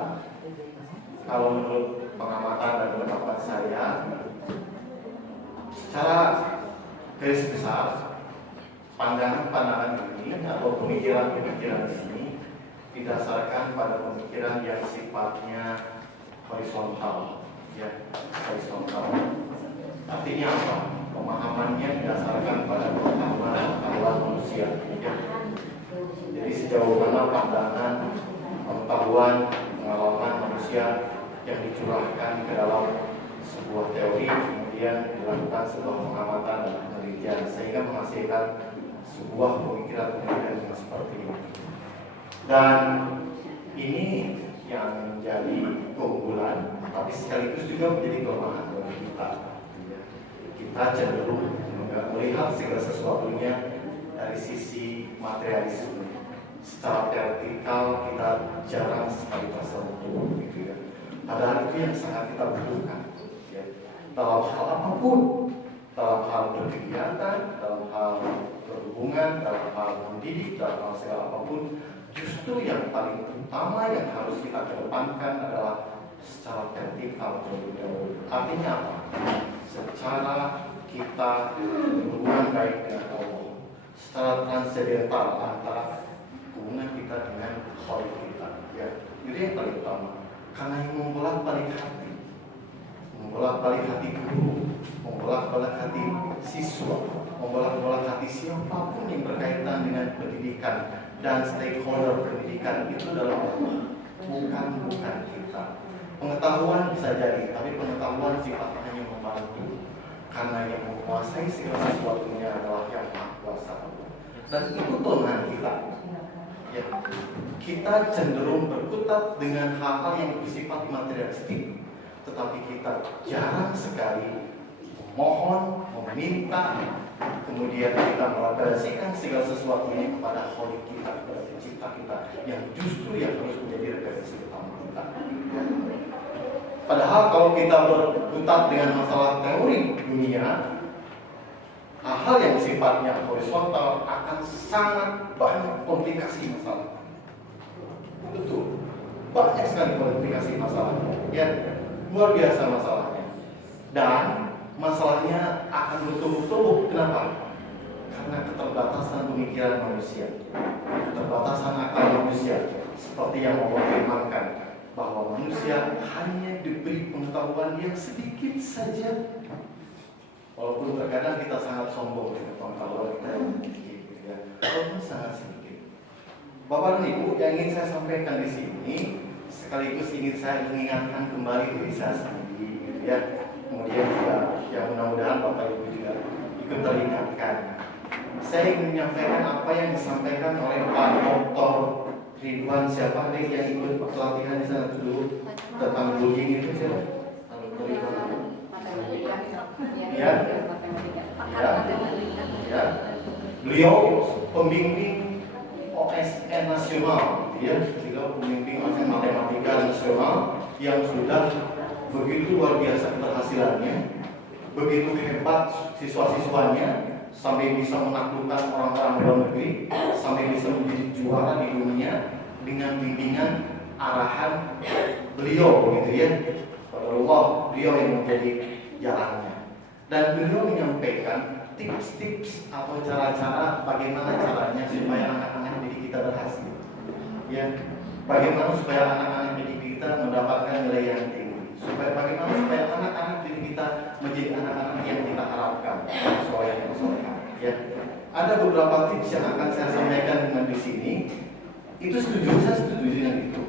kalau menurut pengamatan dan pendapat saya, secara garis besar pandangan-pandangan ini atau pemikiran-pemikiran ini didasarkan pada pemikiran yang sifatnya horizontal ya, horizontal. Artinya apa? Pemahamannya didasarkan pada pengetahuan manusia ya. Jadi sejauh mana pandangan, pengetahuan, pengalaman manusia yang dicurahkan ke dalam sebuah teori, kemudian dilakukan sebuah pengamatan dan penelitian sehingga menghasilkan sebuah pemikiran-pemikiran yang seperti ini. Dan ini yang menjadi keunggulan, tapi sekaligus juga menjadi kelemahan bagi kita. Kita cenderung melihat segala sesuatunya dari sisi materialisme. Secara vertikal kita jarang sekali tersentuh, gitu ya. Padahal itu yang sangat kita butuhkan ya. Dalam hal apapun, dalam hal berkegiatan, dalam hal berhubungan, dalam hal mendidik, dalam hal segala apapun, justru yang paling utama yang harus kita kedepankan adalah secara vertikal terlebih dahulu. Artinya apa? Secara kita berhubungan baik dengan Allah, secara transendental antara hubungan kita dengan Khalik kita ya. Itu yang paling utama. Karena yang membolak-balik hati, membolak-balik hati guru, membolak-balik hati siswa, membolak-balik hati siapapun yang berkaitan dengan pendidikan dan stakeholder pendidikan itu adalah Allah, bukan kita. Pengetahuan bisa jadi, tapi pengetahuan sifatnya hanya membantu. Karena yang menguasai segala sesuatunya adalah yang Maha Kuasa. Dan itu kelemahan kita. Ya, kita cenderung berkutat dengan hal-hal yang bersifat materialistik, tetapi kita jarang sekali memohon, meminta, kemudian kita mereferensikan segala sesuatu ini kepada Khalik kita, kepada pencipta kita, yang justru yang harus menjadi referensi utama kita. Padahal kalau kita berkutat dengan masalah teori dunia, hal-hal yang sifatnya horizontal akan sangat banyak komplikasi masalah. Betul, banyak sekali komplikasi masalahnya. Ya, luar biasa masalahnya. Dan masalahnya akan betul-betul kenapa? Karena keterbatasan pemikiran manusia, keterbatasan akal manusia, seperti yang Allah firmankan, bahwa manusia hanya diberi pengetahuan yang sedikit saja. Walaupun terkadang kita sangat sombong dengan pengetahuan kita yang sedikit, ya. Walaupun sangat sedikit. Bapak dan Ibu, yang ingin saya sampaikan di sini, sekaligus ingin saya mengingatkan kembali diri saya sendiri, gitu ya. Kemudian juga, yang mudah-mudahan Bapak Ibu juga ikut teringatkan. Saya ingin menyampaikan apa yang disampaikan oleh Pak Dr. Ridwan, siapa nih yang ikut pelatihan di sana dulu tentang bullying itu siapa? Dr. Ridwan. Ya. Ya. Beliau pembimbing OSN nasional, ya. Beliau pembimbing OSN matematika nasional yang sudah begitu luar biasa keberhasilannya, begitu hebat siswa-siswanya, sampai bisa menaklukkan orang-orang luar negeri, sampai bisa menjadi juara di dunia dengan bimbingan arahan beliau, begitu ya. Allah, beliau yang menjadi jalannya. Dan beliau menyampaikan tips-tips atau cara-cara bagaimana caranya supaya anak-anak didik kita berhasil. Ya, bagaimana supaya anak-anak didik kita mendapatkan nilai yang tinggi. Bagaimana supaya anak-anak didik kita menjadi anak-anak yang kita harapkan, soleh-soleh. Ya, ada beberapa tips yang akan saya sampaikan dengan di sini. Itu saya setuju dengan itu.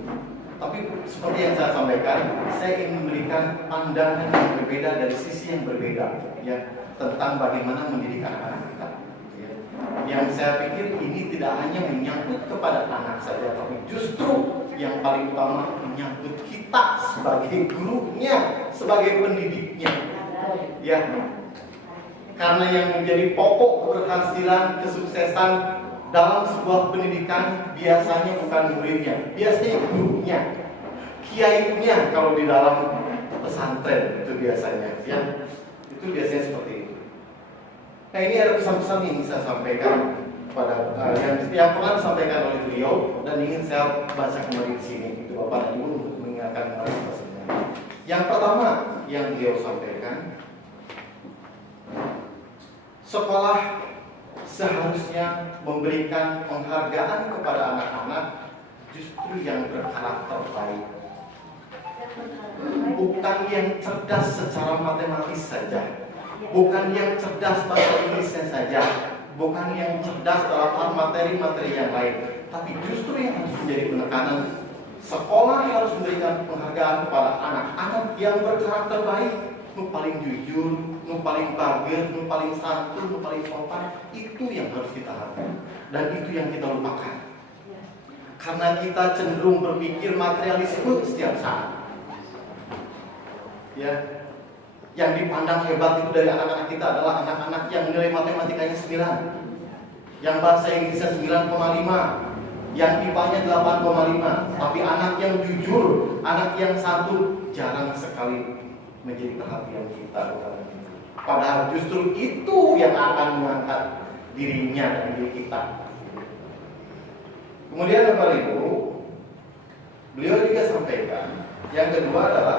Tapi seperti yang saya sampaikan, saya ingin memberikan pandangan yang berbeda dari sisi yang berbeda, ya, tentang bagaimana mendidik anak-anak kita. Ya. Yang saya pikir ini tidak hanya menyangkut kepada anak saja, tapi justru yang paling utama menyangkut kita sebagai gurunya, sebagai pendidiknya. Ya. Karena yang menjadi pokok keberhasilan, kesuksesan dalam sebuah pendidikan biasanya bukan muridnya, biasanya gurunya, kiainya kalau di dalam pesantren itu biasanya, ya, itu biasanya seperti itu. Nah, ini ada pesan-pesan yang ingin saya sampaikan pada yang pernah disampaikan oleh beliau dan ingin saya baca kembali di sini, itu Bapak Ibu untuk mengingatkan kembali pesannya. Yang pertama yang beliau sampaikan, sekolah seharusnya memberikan penghargaan kepada anak-anak justru yang berkarakter baik, bukan yang cerdas secara matematis saja, bukan yang cerdas bahasa Inggrisnya saja, bukan yang cerdas dalam hal materi-materi yang lain, tapi justru yang harus menjadi penekanan, sekolah harus memberikan penghargaan kepada anak-anak yang berkarakter baik, nu paling jujur, nu paling bager, nu paling santun, nu paling sopan. Itu yang harus kita hargai dan itu yang kita lupakan. Karena kita cenderung berpikir materialisme setiap saat. Ya, yang dipandang hebat itu dari anak-anak kita adalah anak-anak yang nilai matematikanya 9, yang bahasa Inggrisnya 9,5, yang IPA-nya 8,5. Tapi anak yang jujur, anak yang santun jarang sekali menjadi perhatian kita. Padahal justru itu yang akan mengangkat dirinya dan diri kita. Kemudian Bapak Ibu, beliau juga sampaikan, yang kedua adalah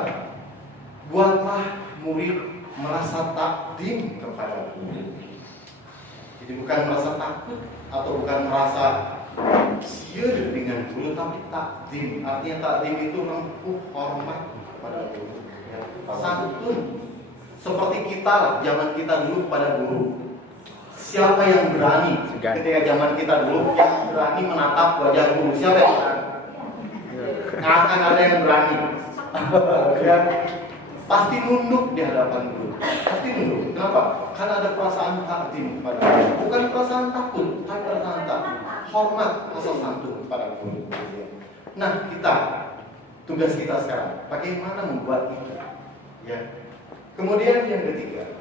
buatlah murid merasa takdim kepada guru. Jadi bukan merasa takut atau bukan merasa sieur dengan guru, tapi takdim. Artinya takdim itu mempunyai hormat kepada guru. Santun seperti kita lah, zaman kita dulu kepada guru. Siapa yang berani ketika zaman kita dulu yang berani menatap wajah guru? Siapa yang berani? Nggak akan ada yang berani. Ya, pasti nunduk di hadapan guru. Pasti nunduk. Kenapa? Karena ada perasaan takdim kepada guru. Bukan perasaan takut, tapi perasaan takut. Hormat, rasa santun kepada guru. Nah, tugas kita sekarang, bagaimana membuat itu? Ya. Kemudian yang ketiga,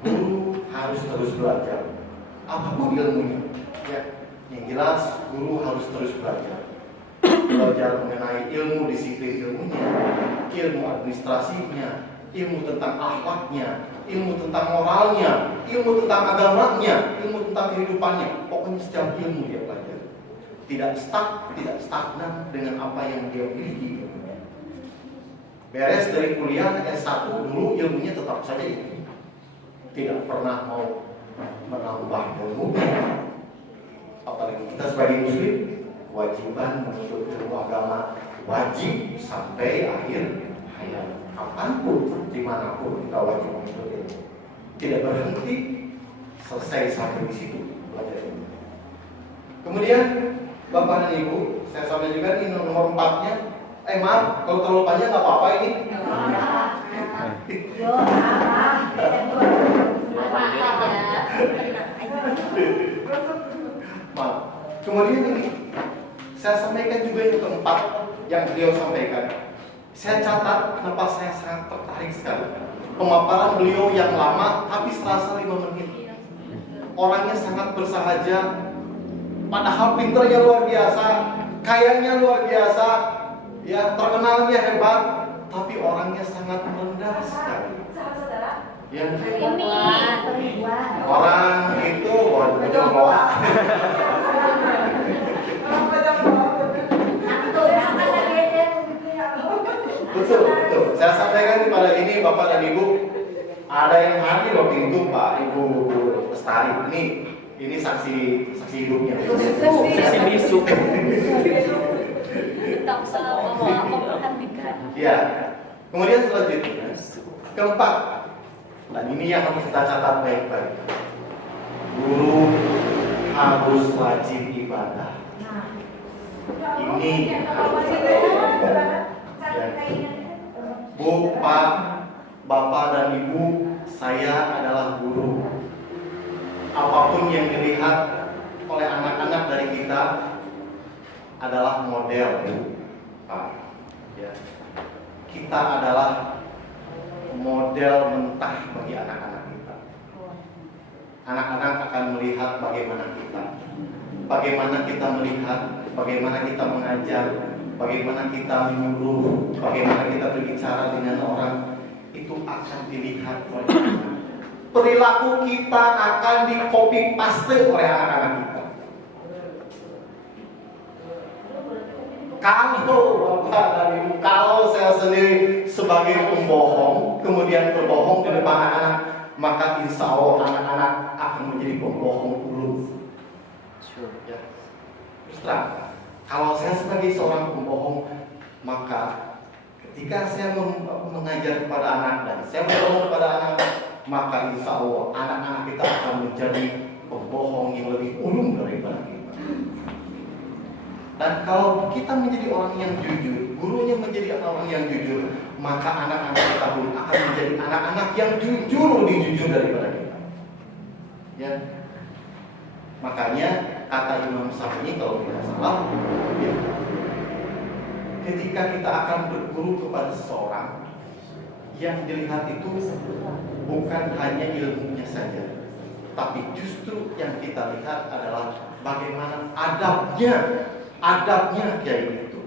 Guru harus terus belajar, apapun ilmunya. Ya, yang jelas guru harus terus belajar. Belajar mengenai ilmu disiplin ilmunya, ilmu administrasinya, ilmu tentang akhlaknya, ilmu tentang moralnya, ilmu tentang agamanya, ilmu tentang kehidupannya. Pokoknya setiap ilmu dia pelajari. Tidak stagnan dengan apa yang dia miliki. Beres dari kuliah S1 dulu ilmunya tetap saja itu. Tidak pernah mau menambah ilmunya. Apalagi kita sebagai muslim, kewajiban menuntut ilmu agama wajib sampai akhir hayat. Kapanpun, dimanapun kita wajib menuntut ilmu. Tidak berhenti selesai sampai di situ belajar ilmu. Kemudian Bapak dan Ibu, saya sampaikan juga ini nomor 4-nya. Maaf, kalau terlalu panjang nggak apa-apa ini. Maaf. Kemudian ini, saya sampaikan juga yang keempat yang beliau sampaikan. Saya catat kenapa saya sangat tertarik sekali. Pemaparan beliau yang lama, tapi serasa 5 menit. Orangnya sangat bersahaja, padahal pinternya luar biasa, kayanya luar biasa, ya terkenalnya hebat, tapi orangnya sangat rendah sekali. Ya. Orang itu jomblo. Betul. Saya sampaikan kepada ini Bapak dan Ibu, ada yang hadir waktu itu Pak Ibu Lestari. Ini saksi hidupnya. Saksi bisu. Ya. Kemudian selanjutnya keempat, dan ini yang harus kita catat baik-baik. Guru harus wajib ibadah. Ini harus ya. Bu, Pak, Bapak dan Ibu, saya adalah guru. Apapun yang dilihat oleh anak-anak dari kita adalah model, Bu, Pak. Ya. Kita adalah model mentah bagi anak-anak kita. Anak-anak akan melihat bagaimana kita melihat, bagaimana kita mengajar, bagaimana kita menyuruh, bagaimana kita berbicara dengan orang, itu akan dilihat oleh anak-anak. Perilaku kita akan di copy paste oleh anak-anak kita. Kalau saya sendiri sebagai pembohong, kemudian berbohong di depan anak-anak, maka insya Allah anak-anak akan menjadi pembohong dulu. Ya. Terus terang, kalau saya sebagai seorang pembohong, maka ketika saya mengajar kepada anak dan saya berbohong kepada anak, maka insya Allah anak-anak kita akan menjadi pembohong yang lebih ulung daripada kita. Dan kalau kita menjadi orang yang jujur, gurunya menjadi orang yang jujur, maka anak-anak kita pun akan menjadi anak-anak yang jujur, lebih jujur daripada kita. Ya. Makanya kata Imam Syafi'i kalau tidak salah, ya, ketika kita akan berguru kepada seseorang, yang dilihat itu bukan hanya ilmunya saja, tapi justru yang kita lihat adalah bagaimana adabnya kiai itu.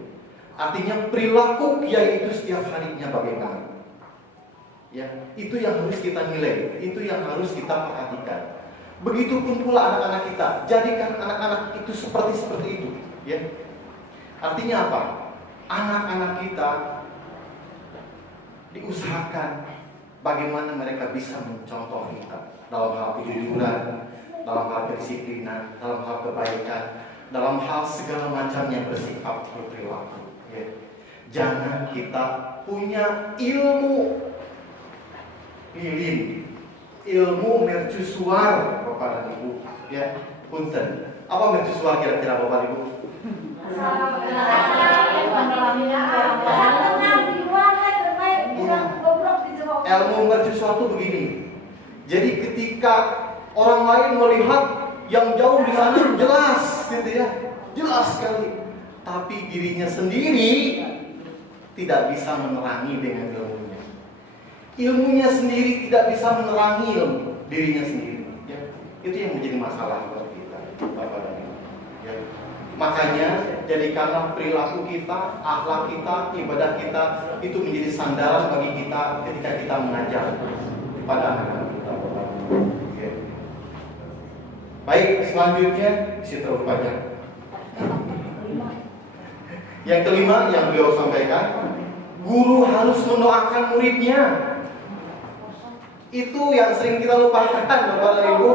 Artinya perilaku kiai itu setiap harinya bagaimana. Ya, itu yang harus kita nilai, itu yang harus kita perhatikan. Begitupun pula anak-anak kita, jadikan anak-anak itu seperti itu, ya. Artinya apa? Anak-anak kita diusahakan bagaimana mereka bisa mencontoh kita dalam hal kejujuran, dalam hal kedisiplinan, dalam hal kebaikan, dalam hal segala macamnya bersikap berperilaku. Ya. Jangan kita punya ilmu lilin, ilmu mercusuar, Bapak dan Ibu. Ya, punten. Apa mercusuar kira-kira Bapak Ibu? Ilmu mercusuar itu begini. Jadi ketika orang lain melihat yang jauh di sana jelas, gitu ya, jelas sekali. Tapi dirinya sendiri tidak bisa menerangi dengan ilmunya. Ilmunya sendiri tidak bisa menerangi dirinya sendiri. Ya. Itu yang menjadi masalah buat kita, Bapak dan Ibu. Ya. Makanya jadikanlah perilaku kita, akhlak kita, ibadah kita itu menjadi sandaran bagi kita ketika kita mengajar kepada anak-anak kita. Ya. Baik, selanjutnya isi terlalu banyak. Yang kelima yang beliau sampaikan, guru harus mendoakan muridnya. Itu yang sering kita lupakan, Bapak dan Ibu.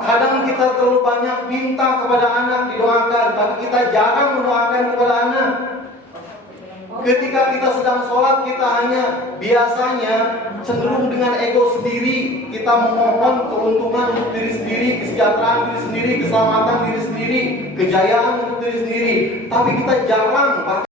Kadang kita terlalu banyak minta kepada anak didoakan, tapi kita jarang mendoakan kepada anak. Ketika kita sedang sholat, kita hanya biasanya cenderung dengan ego sendiri. Kita memohon keuntungan untuk diri sendiri, kesejahteraan diri sendiri, keselamatan diri sendiri, kejayaan untuk diri sendiri. Tapi kita jarang